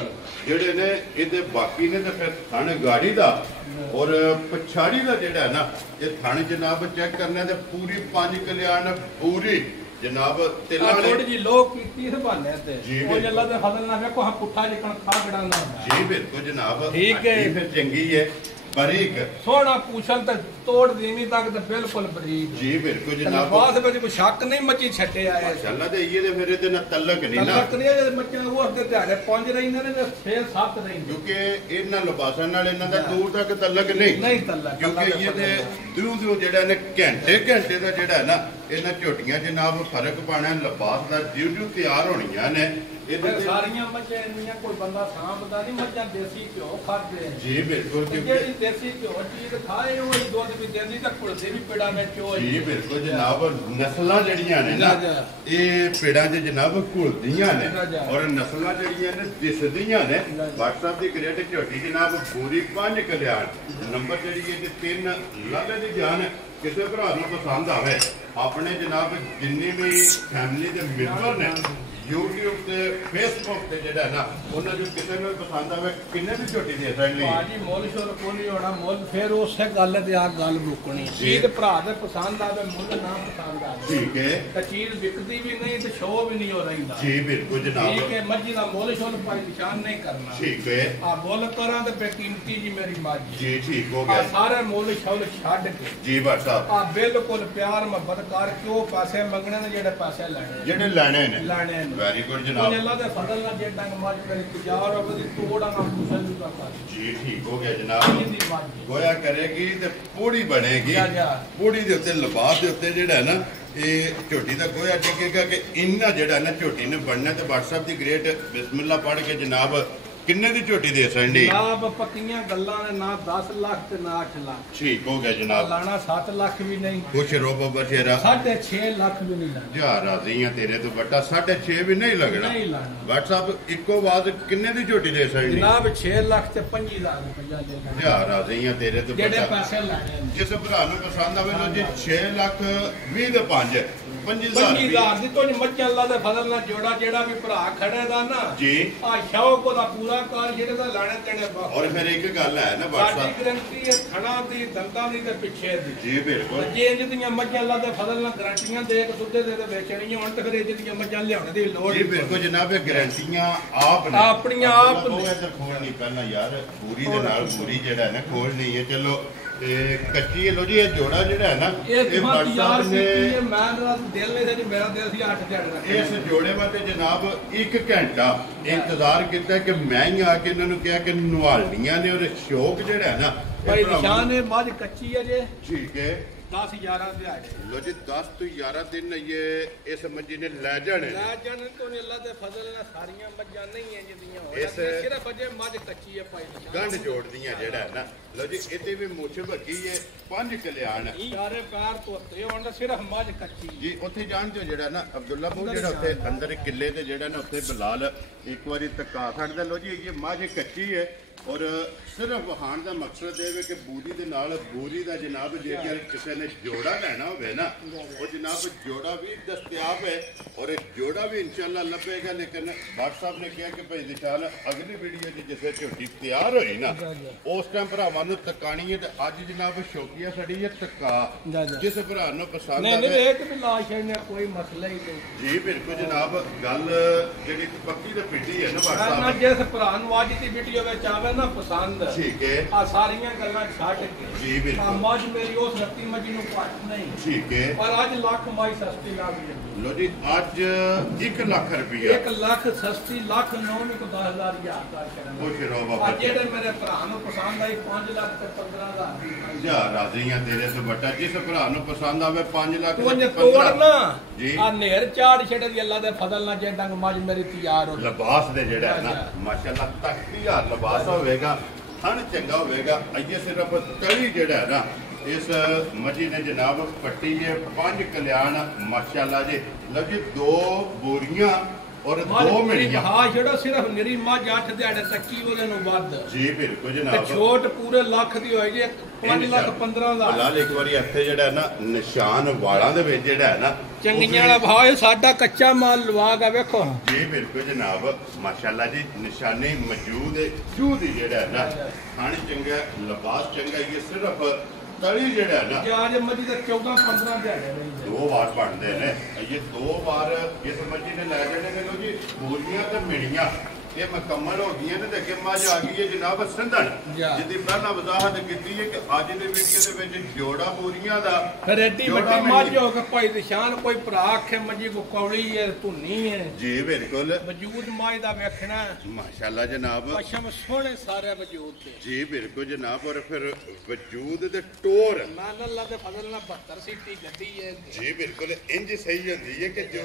ਜਿਹੜੇ ਨੇ ਇਹਦੇ ਬਾਕੀ ਨੇ ਤੇ ਫਿਰ ਥਣ ਗਾੜੀ ਦਾ ਔਰ ਪਛਾੜੀ ਦਾ ਜਿਹੜਾ ਹੈ ਨਾ ਇਹ ਥਣ ਜਨਾਬ ਚੈੱਕ ਕਰਨਾ ਤੇ ਪੂਰੀ ਪੰਜ ਕਲਿਆਣ ਪੂਰੀ ਜਨਾਬ ਤਿਲਾਂ ਥੋੜੀ ਜੀ ਲੋਕ ਕੀਤੀ ਇਸ ਬਹਾਨੇ ਤੇ ਉਹ ਅੱਲਾ ਦੇ ਫਜ਼ਲ ਨਾਲ ਵੇਖੋ ਹਾਂ ਪੁੱਠਾ ਜਿਕਣ ਖਾ ਗੜਾਂਦਾ ਜੀ ਬਿਲਕੁਲ ਜਨਾਬ ਠੀਕ ਹੈ ਫਿਰ ਚੰਗੀ ਹੈ ਬਰੀਕ ਸੋਹਣਾ ਪੂਛਲ ਤੇ ਤੋੜ ਦੇਵੀਂ ਤੱਕ ਤੇ ਬਿਲਕੁਲ ਬਰੀਕ ਜੀ ਬਿਲਕੁਲ ਜਨਾਬ ਬਾਅਦ ਵਿੱਚ ਕੋਈ ਸ਼ੱਕ ਨਹੀਂ ਮੱਚੀ ਛੱਡੇ ਆਏ ਮਾਸ਼ਾਅੱਲਾ ਤੇ ਇਹ ਤੇ ਫਿਰ ਇਹਦੇ ਨਾਲ ਤਲਕ ਨਹੀਂ ਨਾ ਤਲਕ ਨਹੀਂ ਜੇ ਮੱਚਾਂ ਉਹ ਅੱਗੇ ਦਿਹਾੜੇ 5 ਰਹਿੰਦੇ ਨੇ ਤੇ 6-7 ਰਹਿੰਦੇ ਕਿਉਂਕਿ ਇਹਨਾਂ ਲਿਬਾਸਾਂ ਨਾਲ ਇਹਨਾਂ ਦਾ ਦੂਰ ਤੱਕ ਤਲਕ ਨਹੀਂ ਤਲਕ ਕਿਉਂਕਿ ਇਹਦੇ ਦੂਰ ਜਿਹੜਾ ਨੇ ਘੰਟੇ ਦਾ ਜਿਹੜਾ ਹੈ ਨਾ ਇਹਨਾਂ ਝੋਟੀਆਂ ਜਨਾਬ ਫਰਕ ਪਾਣਾ ਲਿਬਾਸ ਦਾ ਜਿਉਂ ਤਿਆਰ ਹੋਣੀਆਂ ਨੇ ਫਿਰ ਸਾਰੀਆਂ ਮੱਝਾਂ ਇੰਨੀਆਂ ਕੋਈ ਬੰਦਾ ਸਾਂਭਦਾ ਨਹੀਂ, ਮੱਝਾਂ ਦੇਸੀ ਘਿਓ ਖਾਂਦੇ ਜੀ ਬਿਲਕੁਲ ਜਿਹੜੀ ਦੇਸੀ ਘਿਓ ਚੀਜ਼ ਖਾਏ ਉਹ ਹੀ ਦੁੱਧ ਵੀ ਦਿੰਦੀ ਤਾਂ ਕੁਲਦੇ ਵੀ ਪਿੜਾ ਵਿੱਚ ਉਹ ਜੀ ਬਿਲਕੁਲ ਜਨਾਬ। ਨਸਲਾਂ ਜਿਹੜੀਆਂ ਨੇ ਨਾ ਇਹ ਪਿੜਾਂ 'ਚ ਜਨਾਬ ਘੁਲਦੀਆਂ ਨੇ ਔਰ ਨਸਲਾਂ ਜਿਹੜੀਆਂ ਨੇ ਦਿਸਦੀਆਂ ਨੇ। WhatsApp ਦੀ ਗ੍ਰੇਟ ਝੋਟੀ ਜਨਾਬ ਪੂਰੀ 5 ਕਲਿਆਣ ਨੰਬਰ ਜਿਹੜੀ ਇਹ 3 ਲਾਲੇ ਦੀ ਜਾਨ। ਕਿਸੇ ਭਰਾ ਨੂੰ ਪਸੰਦ ਆਵੇ ਆਪਣੇ ਜਨਾਬ ਜਿੰਨੇ ਵੀ ਫੈਮਿਲੀ ਦੇ ਮੈਂਬਰ ਨੇ YouTube ਤੇ Facebook ਤੇ ਜਿਹੜਾ ਨਾ ਉਹਨਾਂ ਨੂੰ ਕਿਸੇ ਨੂੰ ਪਸੰਦ ਆਵੇ ਕਿੰਨੇ ਦੀ ਝੋਟੀ ਦੇ ਸਕਦੀ ਭਾਜੀ ਮੁੱਲ ਸ਼ੋਰ ਕੋਈ ਹੋਣਾ ਮੁੱਲ ਫਿਰ ਉਸੇ ਗੱਲ ਤੇ ਆ ਗੱਲ ਮੁੱਕਣੀ। ਚੀਜ਼ ਭਰਾ ਦੇ ਪਸੰਦ ਆਵੇ ਮੁੱਲ ਨਾ ਪਸੰਦ ਆਵੇ ਠੀਕ ਹੈ ਤਾਂ ਚੀਜ਼ ਵਿਕਦੀ ਵੀ ਨਹੀਂ ਤੇ ਸ਼ੋਅ ਵੀ ਨਹੀਂ ਹੋ ਰਹਿੰਦਾ। ਜੀ ਬਿਲਕੁਲ ਜਨਾਬ ਠੀਕ ਹੈ ਮੱਝੀ ਦਾ ਮੁੱਲ ਸ਼ੋਰ ਭਾਈ ਨਿਸ਼ਾਨ ਨਹੀਂ ਕਰਨਾ। ਠੀਕ ਹੈ ਆ ਮੁੱਲ ਕਰਾਂ ਤੇ ਬੇਕੀਮਤੀ ਜੀ ਮੇਰੀ ਮੱਝ ਜੀ ਠੀਕ ਹੋ ਗਿਆ ਸਾਰੇ ਮੁੱਲ ਸ਼ੋਰ ਛੱਡ ਕੇ ਜੀ WhatsApp ਆ ਬਿਲਕੁਲ ਪਿਆਰ ਮੁਹੱਬਤ ਕਰ ਕਿਉਂ ਪੈਸੇ ਮੰਗਣੇ ਨੇ ਜਿਹੜੇ ਪੈਸੇ ਲੈਣੇ ਜਿਹੜੇ ਲੈਣੇ ਨੇ ਲੈਣੇ ਨੇ। ਵੈਰੀ ਗੁੱਡ ਜਨਾਬ। ਅੱਲਾਹ ਦੇ ਫਜ਼ਲ ਨਾਲ ਜੇ ਡੰਗ ਮੱਝ ਮੇਰੀ ਤਿਆਰ ਹੋਵੇ ਦੀ ਤੋੜਾ ਨਾ ਪੁੱਛਣ ਦੀ ਕਰਦਾ ਜੀ ਠੀਕ ਹੋ ਗਿਆ ਜਨਾਬ। ਇਹਦੀ ਮੱਝ ਗੋਇਆ ਕਰੇਗੀ ਤੇ ਪੂੜੀ ਬਣੇਗੀ। ਪੂੜੀ ਦੇ ਉੱਤੇ ਲਿਬਾਸ ਦੇ ਉੱਤੇ ਜਿਹੜਾ ਹੈ ਨਾ ਇਹ ਝੋਟੀ ਦਾ ਗੋਇਆ ਟਿਕੇਗਾ ਕਿ ਇੰਨਾ ਜਿਹੜਾ ਨਾ ਝੋਟੀ ਨੇ ਬਣਨਾ। ਤੇ WhatsApp ਦੀ ਗ੍ਰੇਟ ਬਿਸਮਿਲ੍ਲਾ ਪੜ੍ਹ ਕੇ ਜਨਾਬ ਕਿੰਨੇ ਦੀ ਝੋਟੀ ਦੇ ਸਕਦੀ ਜਨਾਬ ਪੱਕੀਆਂ ਗੱਲਾਂ ਨੇ ਨਾ 10 ਲੱਖ ਤੇ ਨਾ 8 ਲੱਖ। ਠੀਕ ਹੋ ਗਿਆ ਜਨਾਬ। ਲਾਣਾ 7 ਲੱਖ ਵੀ ਨਹੀਂ ਕੁਛ ਰੋਬ ਬਥੇਰਾ 6.5 ਲੱਖ ਵੀ ਨਹੀਂ ਲਾਣਾ। ਜਾ ਰਾਜ਼ੀ ਆ ਤੇਰੇ ਤੋਂ ਵੱਡਾ 6.5 ਵੀ ਨਹੀਂ ਲੱਗਣਾ। ਨਹੀਂ ਲਾਣਾ। WhatsApp ਇੱਕੋ ਬਾਤ ਕਿੰਨੇ ਦੀ ਝੋਟੀ ਦੇ ਸਕਦੀ ਜਨਾਬ 6 ਲੱਖ ਤੇ 25 ਲੱਖ ਰੁਪਇਆ ਦੇ ਦੇਣਾ। ਜਾ ਰਾਜ਼ੀ ਆ ਤੇਰੇ ਤੋਂ ਜਿਹੜੇ ਵੱਡਾ ਪੈਸੇ ਲੈਣੇ ਜਿਸ ਭਰਾ ਨੂੰ ਪਸੰਦ ਆਵੇ ਲੋ ਜੀ 6 ਲੱਖ 20 ਦੇ 5 25,000 ਦੀ ਤੋਂ ਮੱਝ ਅੱਲਾ ਦੇ ਫਜ਼ਲ ਨਾਲ ਜੋੜਾ ਜਿਹੜਾ ਵੀ ਭਰਾ ਖੜੇ ਦਾ ਨਾ ਜੀ ਆ ਸ਼ੌਕ ਉਹਦਾ ਪੂਰਾ ਕਰ ਜਿਹੜੇ ਦਾ ਲੈਣੇ ਦੇਣੇ ਬਾਕੀ। ਔਰ ਫਿਰ ਇੱਕ ਗੱਲ ਹੈ ਨਾ ਸਾਡੀ WhatsApp ਗਰੰਟੀ ਹੈ ਥਣਾ ਦੀ ਦੰਦਾਂ ਦੀ ਤੇ ਪਿੱਛੇ ਦੀ। ਜੀ ਬਿਲਕੁਲ ਜੇ ਇੰਜ ਦੀਆਂ ਮੱਝਾਂ ਅੱਲਾ ਦੇ ਫਜ਼ਲ ਨਾਲ ਗਰੰਟੀਆਂ ਦੇ ਕੇ ਦੁੱਧ ਦੇ ਵੇਚਣੀਆਂ ਹੁਣ ਤੇ ਫਿਰ ਇੰਜ ਦੀਆਂ ਮੱਝਾਂ ਲਿਆਉਣ ਦੀ ਲੋੜ ਜੀ ਬਿਲਕੁਲ ਜਨਾਬ। ਇਹ ਗਾਰੰਟੀਆਂ ਆਪ ਨੇ ਆਪਣੀਆਂ ਆਪ ਉਹ ਇੱਧਰ ਖੋਲ ਨਹੀਂ ਪਹਿਲਾਂ ਯਾਰ ਪੂਰੀ ਦੇ ਨਾਲ ਪੂਰੀ ਜਿਹੜਾ ਹੈ ਨਾ ਖੋਲ ਨਹੀਂ ਹੈ। ਚਲੋ ਤੇ ਕੱਚੀ ਹੈ ਲੋ ਜੀ। ਇਹ ਜੋੜਾ ਜਿਹੜਾ ਹੈ ਨਾ ਇਹ WhatsApp ਨੇ ਮੈਂ ਦਾ ਦਿਲ ਨਹੀਂ ਸੀ ਮੇਰਾ ਦਿਲ ਸੀ 8 ਦਿਨ ਦਾ। ਇਸ ਜੋੜੇ ਵਾਸਤੇ ਜਨਾਬ 1 ਘੰਟਾ ਇੰਤਜ਼ਾਰ ਕੀਤਾ ਕਿ ਮੈਂ ਹੀ ਆ ਕੇ ਇਹਨਾਂ ਨੂੰ ਕਿਹਾ ਕਿ ਨਵਾਲਣੀਆਂ ਨੇ। ਔਰ ਸ਼ੌਕ ਜਿਹੜਾ ਹੈ ਨਾ ਭਾਈ ਨਿਸ਼ਾਨ ਇਹ ਮੱਝ ਕੱਚੀ ਹੈ ਜੇ ਠੀਕ ਹੈ 10 11 ਦਿਹਾੜੇ ਲੋ ਜੀ 10 ਤੋਂ 11 ਦਿਨ ਇਹ ਇਸ ਮੱਝੀ ਨੇ ਲੈ ਜਾਣੇ ਲੈ ਜਾਣ ਤੋਂ ਅੱਲਾ ਦੇ ਫਜ਼ਲ ਨਾਲ ਸਾਰੀਆਂ ਮੱਝਾਂ ਨਹੀਂ ਹੈ ਜਿੰਦੀਆਂ ਹੋਣ ਇਸ ਸਿਰਫ ਅਜੇ ਮੱਝ ਕੱਚੀ ਹੈ ਭਾਈ ਨਿਸ਼ਾਨ। ਗੰਢ ਜੋੜਦੀਆਂ ਜਿਹੜਾ ਹੈ ਨਾ ਲੋ ਜੀ ਇਹਦੇ ਵੀ ਮੁੱਛ ਵੱਗੀ ਹੈ 5 ਕਲਿਆਣ ਸਾਰੇ ਪੈਰ ਧੋਤੇ ਹੁਣ ਸਿਰਫ ਮੱਝ ਕੱਚੀ ਜੀ। ਉੱਥੇ ਜਾਣਦੇ ਹੋ ਜਿਹੜਾ ਨਾ ਅਬਦੁੱਲਾ ਬੋ ਜਿਹੜਾ ਉੱਥੇ ਅੰਦਰ ਕਿਲੇ ਤੇ ਜਿਹੜਾ ਨਾ ਉੱਥੇ ਬਲਾਲ ਇੱਕ ਵਾਰੀ ਧੱਕਾ ਛੱਡਦਾ। ਲੋ ਜੀ ਇਹ ਮੱਝ ਕੱਚੀ ਹੈ ਔਰ ਸਿਰਫ ਵਹਾਣ ਦਾ ਮਕਸਦ ਇਹ ਹੈ ਕਿ ਬੂਰੀ ਦੇ ਨਾਲ ਬੂਰੀ ਦਾ ਜਨਾਬ ਜੇਕਰ ਕਿਸੇ ਨੇ ਜੋੜਾ ਲੈਣਾ ਹੋਵੇ ਨਾ ਉਹ ਜਨਾਬ ਜੋੜਾ ਵੀ ਦਸਤਿਆਬ ਹੈ ਔਰ ਜੋੜਾ ਵੀ ਇਨਸ਼ਾਅੱਲਾ ਲੱਭੇਗਾ। ਲੇਕਿਨ WhatsApp ਨੇ ਕਿਹਾ ਕਿ ਭਾਈ ਨਿਸ਼ਾਨ ਅਗਲੀ ਵੀਡੀਓ 'ਚ ਜਿਸੇ ਝੋਟੀ ਤਿਆਰ ਹੋਈ ਨਾ ਉਸ ਟਾਈਮ ਭਰਾਵਾਂ ਨੂੰ ਤਕਾਣੀ ਹੈ। ਤੇ ਅੱਜ ਜਨਾਬ ਸ਼ੌਕੀਆ ਸਾਡੀ ਹੈ ਤੱਕਾ ਜਿਸ ਭਰਾ ਨੂੰ ਪਸੰਦ ਨਹੀਂ ਆਵੇ ਇੱਕ ਵੀ ਲਾਸ਼ ਨੇ ਕੋਈ ਮਸਲਾ ਹੀ ਨਹੀਂ। ਜੀ ਬਿਲਕੁਲ ਜਨਾਬ। ਗੱਲ ਜਿਹੜੀ ਪੱਕੀ ਤੇ ਪਿੱਟੀ ਹੈ ਨਾ WhatsApp ਜਿਸ ਭਰਾ ਨੂੰ ਅੱਜ ਦੀ ਵੀਡੀਓ ਵਿੱਚ ਆਵੇ ਨਾ ਪਸੰਦ ਠੀਕ ਹੈ ਆ ਸਾਰੀਆਂ ਗੱਲਾਂ ਛੱਡ ਕੇ ਜੀ ਬਿਲਕੁਲ ਮੱਝ ਮੇਰੀ ਉਸ ਰੱਤੀ ਮੱਝੀ ਨੂੰ ਘੱਟ ਨਹੀਂ ਠੀਕ ਹੈ ਪਰ ਅੱਜ ਲੱਖ ਮਾਈ ਸਸਤੀ ਲੱਗ ਗਈ। ਲੋ ਜੀ ਅੱਜ 1 ਲੱਖ ਰੁਪਇਆ 1 ਲੱਖ ਸਸਤੀ ਲੱਖ 9 ਨੂੰ 10,000 ਹਜ਼ਾਰ ਦਾ ਕਰਨ। ਉਹ ਸ਼ਰੋ ਬਾਬਾ ਜਿਹੜੇ ਮੇਰੇ ਭਰਾ ਨੂੰ ਪਸੰਦ ਆਈ 5 ਲੱਖ ਤੇ 15,000 ਦੀ ਜਾ ਰਾਜ਼ੀਆਂ ਤੇਰੇ ਤੋਂ ਵੱਡਾ ਜਿਸ ਭਰਾ ਨੂੰ ਪਸੰਦ ਆਵੇ 5 ਲੱਖ ਤੂੰ ਤੇ ਤੋੜ 15 ਨਾ ਜੀ ਆ ਨੇਰ ਚਾੜ ਛੱਡ ਦੀ ਅੱਲਾ ਦੇ ਫਜ਼ਲ ਨਾਲ ਜੇ ਡੰਗ ਮੱਝ ਮੇਰੀ ਤਿਆਰ ਹੋ ਲਿਬਾਸ ਦੇ ਜਿਹੜਾ ਹੈ ਨਾ ਮਾਸ਼ਾਅੱਲਾ ਤਖਤੀਆ ਲਿਬਾਸ ਹੋਵੇਗਾ ਥਣ ਚੰਗਾ ਹੋਵੇਗਾ। ਅਜੇ ਸਿਰਫ ਤਲੀ ਜਿਹੜਾ ਹੈ ਨਾ ਇਸ ਮੱਝੀ ਨੇ ਜਨਾਬ ਪੱਟੀ ਹੈ 5 ਕਲਿਆਣ ਮਾਸ਼ਾਅੱਲਾ ਜੀ। ਲਓ ਜੀ 2 ਬੋਰੀਆਂ ਔਰ 2 ਮਿਲੀਆਂ ਹਾਂ ਜਿਹੜਾ ਸਿਰਫ ਨਿਰੀ ਮੱਝ 8 ਦਿਹਾੜੇ ਕੱਚੀ ਉਹਦੇ ਨੂੰ ਵੱਧ ਜੀ ਬਿਲਕੁਲ ਤੇ ਜਨਾਬ। ਛੋਟ ਪੂਰੇ ਲੱਖ ਦੀ ਹੋਏਗੀ 5 ਲੱਖ 15,000। ਲਾਲ ਇੱਕ ਵਾਰੀ ਇੱਥੇ ਜਿਹੜਾ ਨਾ ਨਿਸ਼ਾਨ ਵਾਲਾਂ ਦੇ ਵਿੱਚ ਜਿਹੜਾ ਹੈ ਨਾ ਚੰਗੀਆਂ ਵਾਲਾ ਭਾਅ ਸਾਡਾ ਕੱਚਾ ਮਾਲ ਲਵਾ ਗਾ ਵੇਖੋ ਜੀ ਬਿਲਕੁਲ ਜਨਾਬ ਮਾਸ਼ਾਅੱਲਾ ਜੀ। ਨਿਸ਼ਾਨੀ ਮੌਜੂਦ ਹੈ ਜੂ ਦੀ ਜਿਹੜਾ ਹੈ ਨਾ ਖਾਣ ਚੰਗਾ ਲਿਬਾਸ ਚੰਗਾ। ਇਹ ਸਿਰਫ ਤਲੀ ਜਿਹੜਾ ਹੈ ਨਾ ਅੱਜ ਮੱਝੀ ਦਾ 14-15 ਦਿਹਾੜੇ ਰਹਿੰਦੇ 2 ਵਾਰ ਬਣਦੇ ਨੇ। ਇਹ 2 ਵਾਰ ਇਸ ਮੱਝੀ ਨੇ ਲੈ ਜਾਣੇ ਨੇ। ਲੋ ਜੀ ਬੋਲੀਆਂ ਤੇ ਮਿਣੀਆਂ ਇਹ ਮੁਕੰਮਲ ਹੋ ਗਈਆਂ ਨੇ ਤੇ ਅੱਗੇ ਮੱਝ ਆ ਗਈ ਹੈ ਜਨਾਬ ਸਿੰਧਣ, ਜਿਹਦੀ ਪਹਿਲਾਂ ਵਜ਼ਾਹਤ ਕੀਤੀ ਹੈ ਕਿ ਅੱਜ ਦੇ ਵੀਡੀਓ ਦੇ ਵਿੱਚ ਜੋੜਾ ਮੂਰੀਆਂ ਦਾ ਫਿਰ ਐਡੀ ਵੱਡੀ ਮੱਝ ਹੋ ਕੇ ਭਾਈ ਨਿਸ਼ਾਨ ਕੋਈ ਭਰਾ ਆਖੇ ਮੱਝੀ ਕੋ ਕੌਲੀ ਹੈ ਧੁੰਨੀ ਹੈ ਜੀ ਬਿਲਕੁਲ ਵਜੂਦ ਮੱਝ ਦਾ ਵੇਖਣਾ ਮਾਸ਼ਾਅੱਲਾ ਜਨਾਬ ਪਸ਼ਮ ਸੋਹਣੇ ਸਾਰੇ ਵਜੂਦ ਤੇ ਜੀ ਬਿਲਕੁਲ ਜਨਾਬ ਔਰ ਫਿਰ ਵਜੂਦ ਤੇ ਟੋਰ ਨਾਨ ਅੱਲਾ ਦੇ ਫਜ਼ਲ ਨਾਲ 72 ਸੀਟੀ ਗੱਡੀ ਹੈ ਜੀ ਬਿਲਕੁਲ ਇੰਜ ਸਹੀ ਹੁੰਦੀ ਹੈ ਕਿ ਜੋ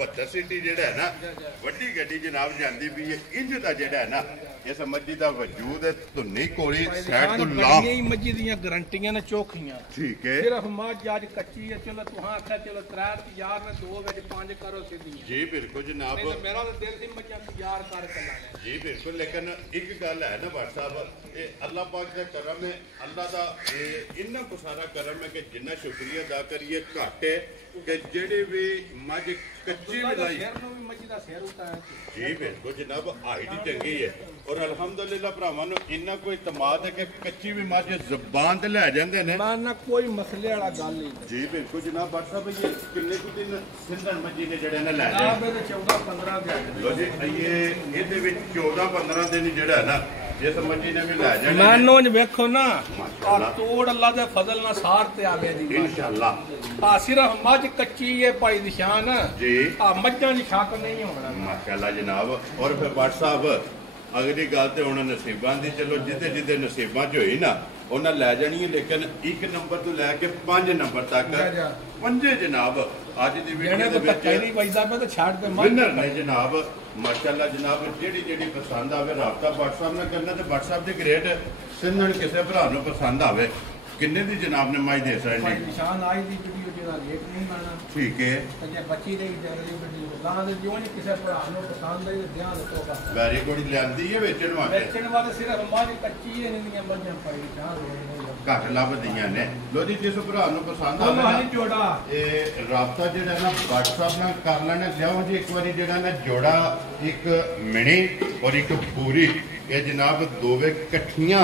72 ਸੀਟੀ ਜਿਹੜਾ ਹੈ ਨਾ ਵੱਡੀ ਗੱਡੀ ਜਨਾਬ ਜਾਂਦੀ ਵੀ ਹੈ ਇੰਜ ਦਾ ਜਿਹੜਾ ਹੈ ਨਾ ਇਸ ਮੱਝੀ ਦਾ ਵਜੂਦ ਹੈ ਧੁੰਨੀ ਕੋਲੀ ਸਾਈਡ ਤੋਂ ਲਾਮ ਇਹ ਮੱਝੀ ਦੀਆਂ ਗਰੰਟੀਆਂ ਨੇ ਚੋਖੀਆਂ ਠੀਕ ਹੈ ਸਿਰਫ ਮੱਝ ਅੱਜ ਕੱਚੀ ਹੈ ਚਲੋ ਤੁਹਾਂ ਆਖਿਆ ਚਲੋ 3 ਤਿਆਰ ਨੇ 2 ਵਿੱਚ 5 ਕਰੋ ਸਿੱਧੀਆਂ ਜੀ ਬਿਲਕੁਲ ਜਨਾਬ ਮੇਰਾ ਤਾਂ ਦਿਲ ਸੀ ਮੱਝਾਂ ਤਿਆਰ ਕਰ ਚੱਲਾਂਗੇ ਜੀ ਬਿਲਕੁਲ ਲੇਕਿਨ ਇੱਕ ਗੱਲ ਹੈ ਨਾ ਭੱਟ ਸਾਹਿਬ ਇਹ ਅੱਲਾਹ ਪਾਕ ਦਾ ਕਰਮ ਹੈ ਅੱਲਾਹ ਦਾ ਇਹ ਇੰਨਾ ਕੁ ਸਾਰਾ ਕਰਮ ਹੈ ਕਿ ਜਿੰਨਾ ਸ਼ੁਕਰੀਆ ਅਦਾ ਕਰੀਏ ਘੱਟ ਹੈ ਕਿ ਜਿਹੜੇ ਵੀ ਮੱਝ ਕੱਚੀ ਮਿਲਾਈ ਮੱਝੀ ਦਾ ਸਿਰ ਉਤਾਰ ਜੀ ਬਿਲਕੁਲ ਜਨਾਬ ਹਾਈਟ ਚੰਗੀ ਹੈ ਔਰ ਅਲਹਮਦੁਲਿਲਾ ਭਰਾਵਾਂ ਨੂੰ ਇੰਨਾ ਕੋਈ ਇਤਮਾਦ ਹੈ ਕਿ ਕੱਚੀ ਵੀ ਮੱਝ ਜ਼ੁਬਾਨ ਤੇ ਲੈ ਜਾਂਦੇ ਨੇ ਨਾ ਕੋਈ ਮਸਲੇ ਵਾਲਾ ਗੱਲ ਨਹੀਂ ਜੀ ਬਿਲਕੁਲ ਜਨਾਬ ਭੱਟ ਸਾਹਿਬ ਇਹ ਕਿੰਨੇ ਕੁ ਦਿਨ ਸਿੰਧਣ ਮੱਝੀ ਨੇ ਜਿਹੜੇ ਨੇ ਲੈ ਜਾਣੇ ਇਹਦੇ 14-15 ਦਿਨ ਲੋ ਜੀ ਇਹਦੇ ਵਿੱਚ 14-15 ਦਿਨ ਜਿਹੜਾ ਨਾ ਜਿਸ ਮੱਝੀ ਨੇ ਵੀ ਲੈ ਜਾਣਾ ਮਾਨੋ ਜ ਵੇਖੋ ਨਾ ਆ ਤੋੜ ਅੱਲਾ ਦੇ ਫਜ਼ਲ ਨਾਲ ਸਾਰ ਤੇ ਆਵੇ ਜੀ ਇਨਸ਼ਾਅੱਲਾ ਆ ਸਿਰਫ ਮੱਝ ਕੱਚੀ ਹੈ ਭਾਈ ਨਿਸ਼ਾਨ ਜੀ ਆ ਮੱਝਾਂ ਦੀ ਸ਼ੱਕ ਨਹੀਂ ਹੋਣਾ ਮਾਸ਼ਾਅੱਲਾ ਜਨਾਬ ਔਰ ਫਿਰ ਭੱਟ ਸਾਹਿਬ ਅਗਲੀ ਗੱਲ ਤੇ ਹੁਣ ਨਸੀਬਾਂ ਦੀ ਚਲੋ ਜਿੱਦੇ ਨਸੀਬਾਂ 'ਚ ਹੋਈ ਨਾ ਉਹਨਾਂ ਲੈ ਜਾਣੀ ਹੈ ਲੇਕਿਨ 1 ਨੰਬਰ ਤੋਂ ਲੈ ਕੇ 5 ਨੰਬਰ ਤੱਕ ਪੰਜੇ ਜਨਾਬ ਅੱਜ ਦੀ ਵੀਡੀਓ ਦੇ ਵਿੱਚ ਨਹੀਂ ਵਜਦਾ ਪਿਆ ਤਾਂ ਛੱਡ ਤੇ ਵਿਨਰ ਨੇ ਜਨਾਬ ਮਾਸ਼ਾਅੱਲਾ ਜਨਾਬ ਜਿਹੜੀ ਪਸੰਦ ਆਵੇ ਰਾਬਤਾ WhatsApp ਨਾਲ ਕਰਨਾ ਤੇ WhatsApp ਦੇ ਗ੍ਰੇਡ ਸਿੰਧਣ ਕਿਸੇ ਭਰਾ ਨੂੰ ਪਸੰਦ ਆਵੇ ਕਿੰਨੇ ਦੀ ਜਨਾਬ ਨੇ ਮਾਈ ਦੇ ਸਕਦੇ ਭਾਈ ਨਿਸ਼ਾਨ ਆਈ ਦੀ ਵੀਡੀਓ ਜਿਹੜਾ ਰੇਟ ਨਹੀਂ ਲਾਣਾ ਠੀਕ ਹੈ ਤੇ ਬੱਚੀ ਦੇ ਜਰਲੀ ਵੀਡੀਓ ਗਾਂ ਦੇ ਜਿਉਂ ਨਹੀਂ ਕਿਸੇ ਭਰਾ ਨੂੰ ਪਸੰਦ ਆਈ ਤੇ ਧਿਆਨ ਰੱਖੋਗਾ ਵੈਰੀ ਗੁੱਡ ਲਿਆਂਦੀ ਹੈ ਵੇਚਣ ਵਾਸਤੇ ਸਿਰਫ ਮੱਝ ਕੱਚੀ ਹੈ ਨਹੀਂ ਮੱਝਾਂ ਭਾਈ ਨਿਸ਼ਾਨ ਘੱਟ ਲੱਭਦੀਆਂ ਨੇ ਲੋ ਜੀ ਜਿਸ ਭਰਾ ਨੂੰ ਪਸੰਦ ਆਵੇ ਨਾ ਜੋੜਾ ਇਹ ਰਾਬਤਾ ਜਿਹੜਾ ਨਾ WhatsApp ਨਾਲ ਕਰ ਲੈਣਾ ਲਿਆਓ ਜੀ ਇੱਕ ਵਾਰੀ ਜਿਹੜਾ ਨਾ ਜੋੜਾ ਇੱਕ ਮਿਣੀ ਔਰ ਇੱਕ ਪੂਰੀ ਇਹ ਜਨਾਬ ਦੋਵੇਂ ਇਕੱਠੀਆਂ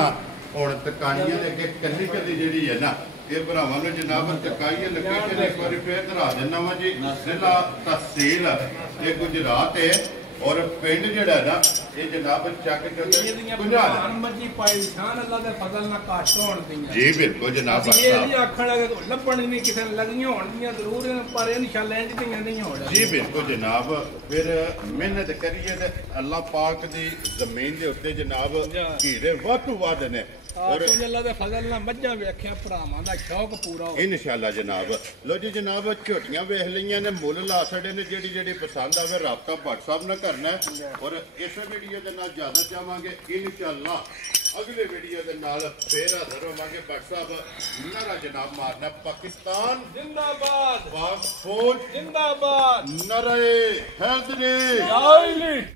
ਹੁਣ ਤਕਾਈਆਂ ਦੇ ਅੱਗੇ ਕੱਲੀ ਜਿਹੜੀ ਹੈ ਨਾ ਇਹ ਭਰਾਵਾਂ ਨੂੰ ਜਨਾਬ ਤਕਾਈਆਂ ਲੱਗੇ ਤੇ ਇੱਕ ਵਾਰੀ ਫੇਰ ਧਰਾ ਦਿੰਦਾ ਵਾਂ ਜੀ ਜ਼ਿਲ੍ਹਾ ਤਹਿਸੀਲ ਇਹ ਗੁਜਰਾਤ ਹੈ ਔਰ ਪਿੰਡ ਜਿਹੜਾ ਨਾ ਇਹ ਜਨਾਬ ਚੱਕ ਕੇ ਗੁਜਰਾਤ ਮੱਜੀ ਪਾਈ ਨਿਸ਼ਾਨ ਅੱਲਾ ਦੇ ਫਜ਼ਲ ਨਾਲ ਕਾਸ਼ ਹੋਣ ਦੀਆਂ ਜੀ ਬਿਲਕੁਲ ਜਨਾਬ ਇਹ ਨਹੀਂ ਆਖਣ ਲੱਗੇ ਲੱਭਣ ਨਹੀਂ ਕਿਸੇ ਨੇ ਲੱਗੀਆਂ ਹੋਣਗੀਆਂ ਜ਼ਰੂਰ ਪਰ ਇਹ ਨਿਸ਼ਾਨ ਲੈਣ ਦੀਆਂ ਨਹੀਂ ਹੋਣਾ ਜੀ ਬਿਲਕੁਲ ਜਨਾਬ ਫਿਰ ਮਿਹਨਤ ਕਰੀਏ ਤੇ ਅੱਲਾਹ ਪਾਕ ਦੀ ਜ਼ਮੀਨ ਦੇ ਉੱਤੇ ਜਨਾਬ ਹੀਰੇ ਵਾਧੂ ਵੱਧ ਨੇ ਔਰ ਅੱਲਾ ਦੇ ਫਜ਼ਲ ਨਾਲ ਮੱਝਾਂ ਵੇਖਿਆ ਭਰਾਵਾਂ ਦਾ ਸ਼ੌਕ ਪੂਰਾ ਹੋ ਇਨਸ਼ਾਅੱਲਾ ਜਨਾਬ ਲੋ ਜੀ ਜਨਾਬ ਝੋਟੀਆਂ ਵੇਖ ਲਈਆਂ ਨੇ ਮੁੱਲ ਲਾ ਛੜੇ ਨੇ ਜਿਹੜੀ ਪਸੰਦ ਆਵੇ ਰਾਬਤਾ WhatsApp ਨਾਲ ਕਰਨਾ ਔਰ ਇਸ ਵੀਡੀਓ ਦੇ ਨਾਲ ਜ਼ਿਆਦਾ ਚਾਹਾਂਗੇ ਇਨਸ਼ਾਅੱਲਾ ਅਗਲੇ ਵੀਡੀਓ ਦੇ ਨਾਲ ਫੇਰ ਹਾਜ਼ਰ ਹੋਵਾਂਗੇ WhatsApp ਨਾਰਾ ਜਨਾਬ ਮਾਰਨਾ ਪਾਕਿਸਤਾਨ ਜ਼ਿੰਦਾਬਾਦ ਪਾਕ ਫੌਜ ਜ਼ਿੰਦਾਬਾਦ ਨਾਰੇ ਹੈਦਰੀ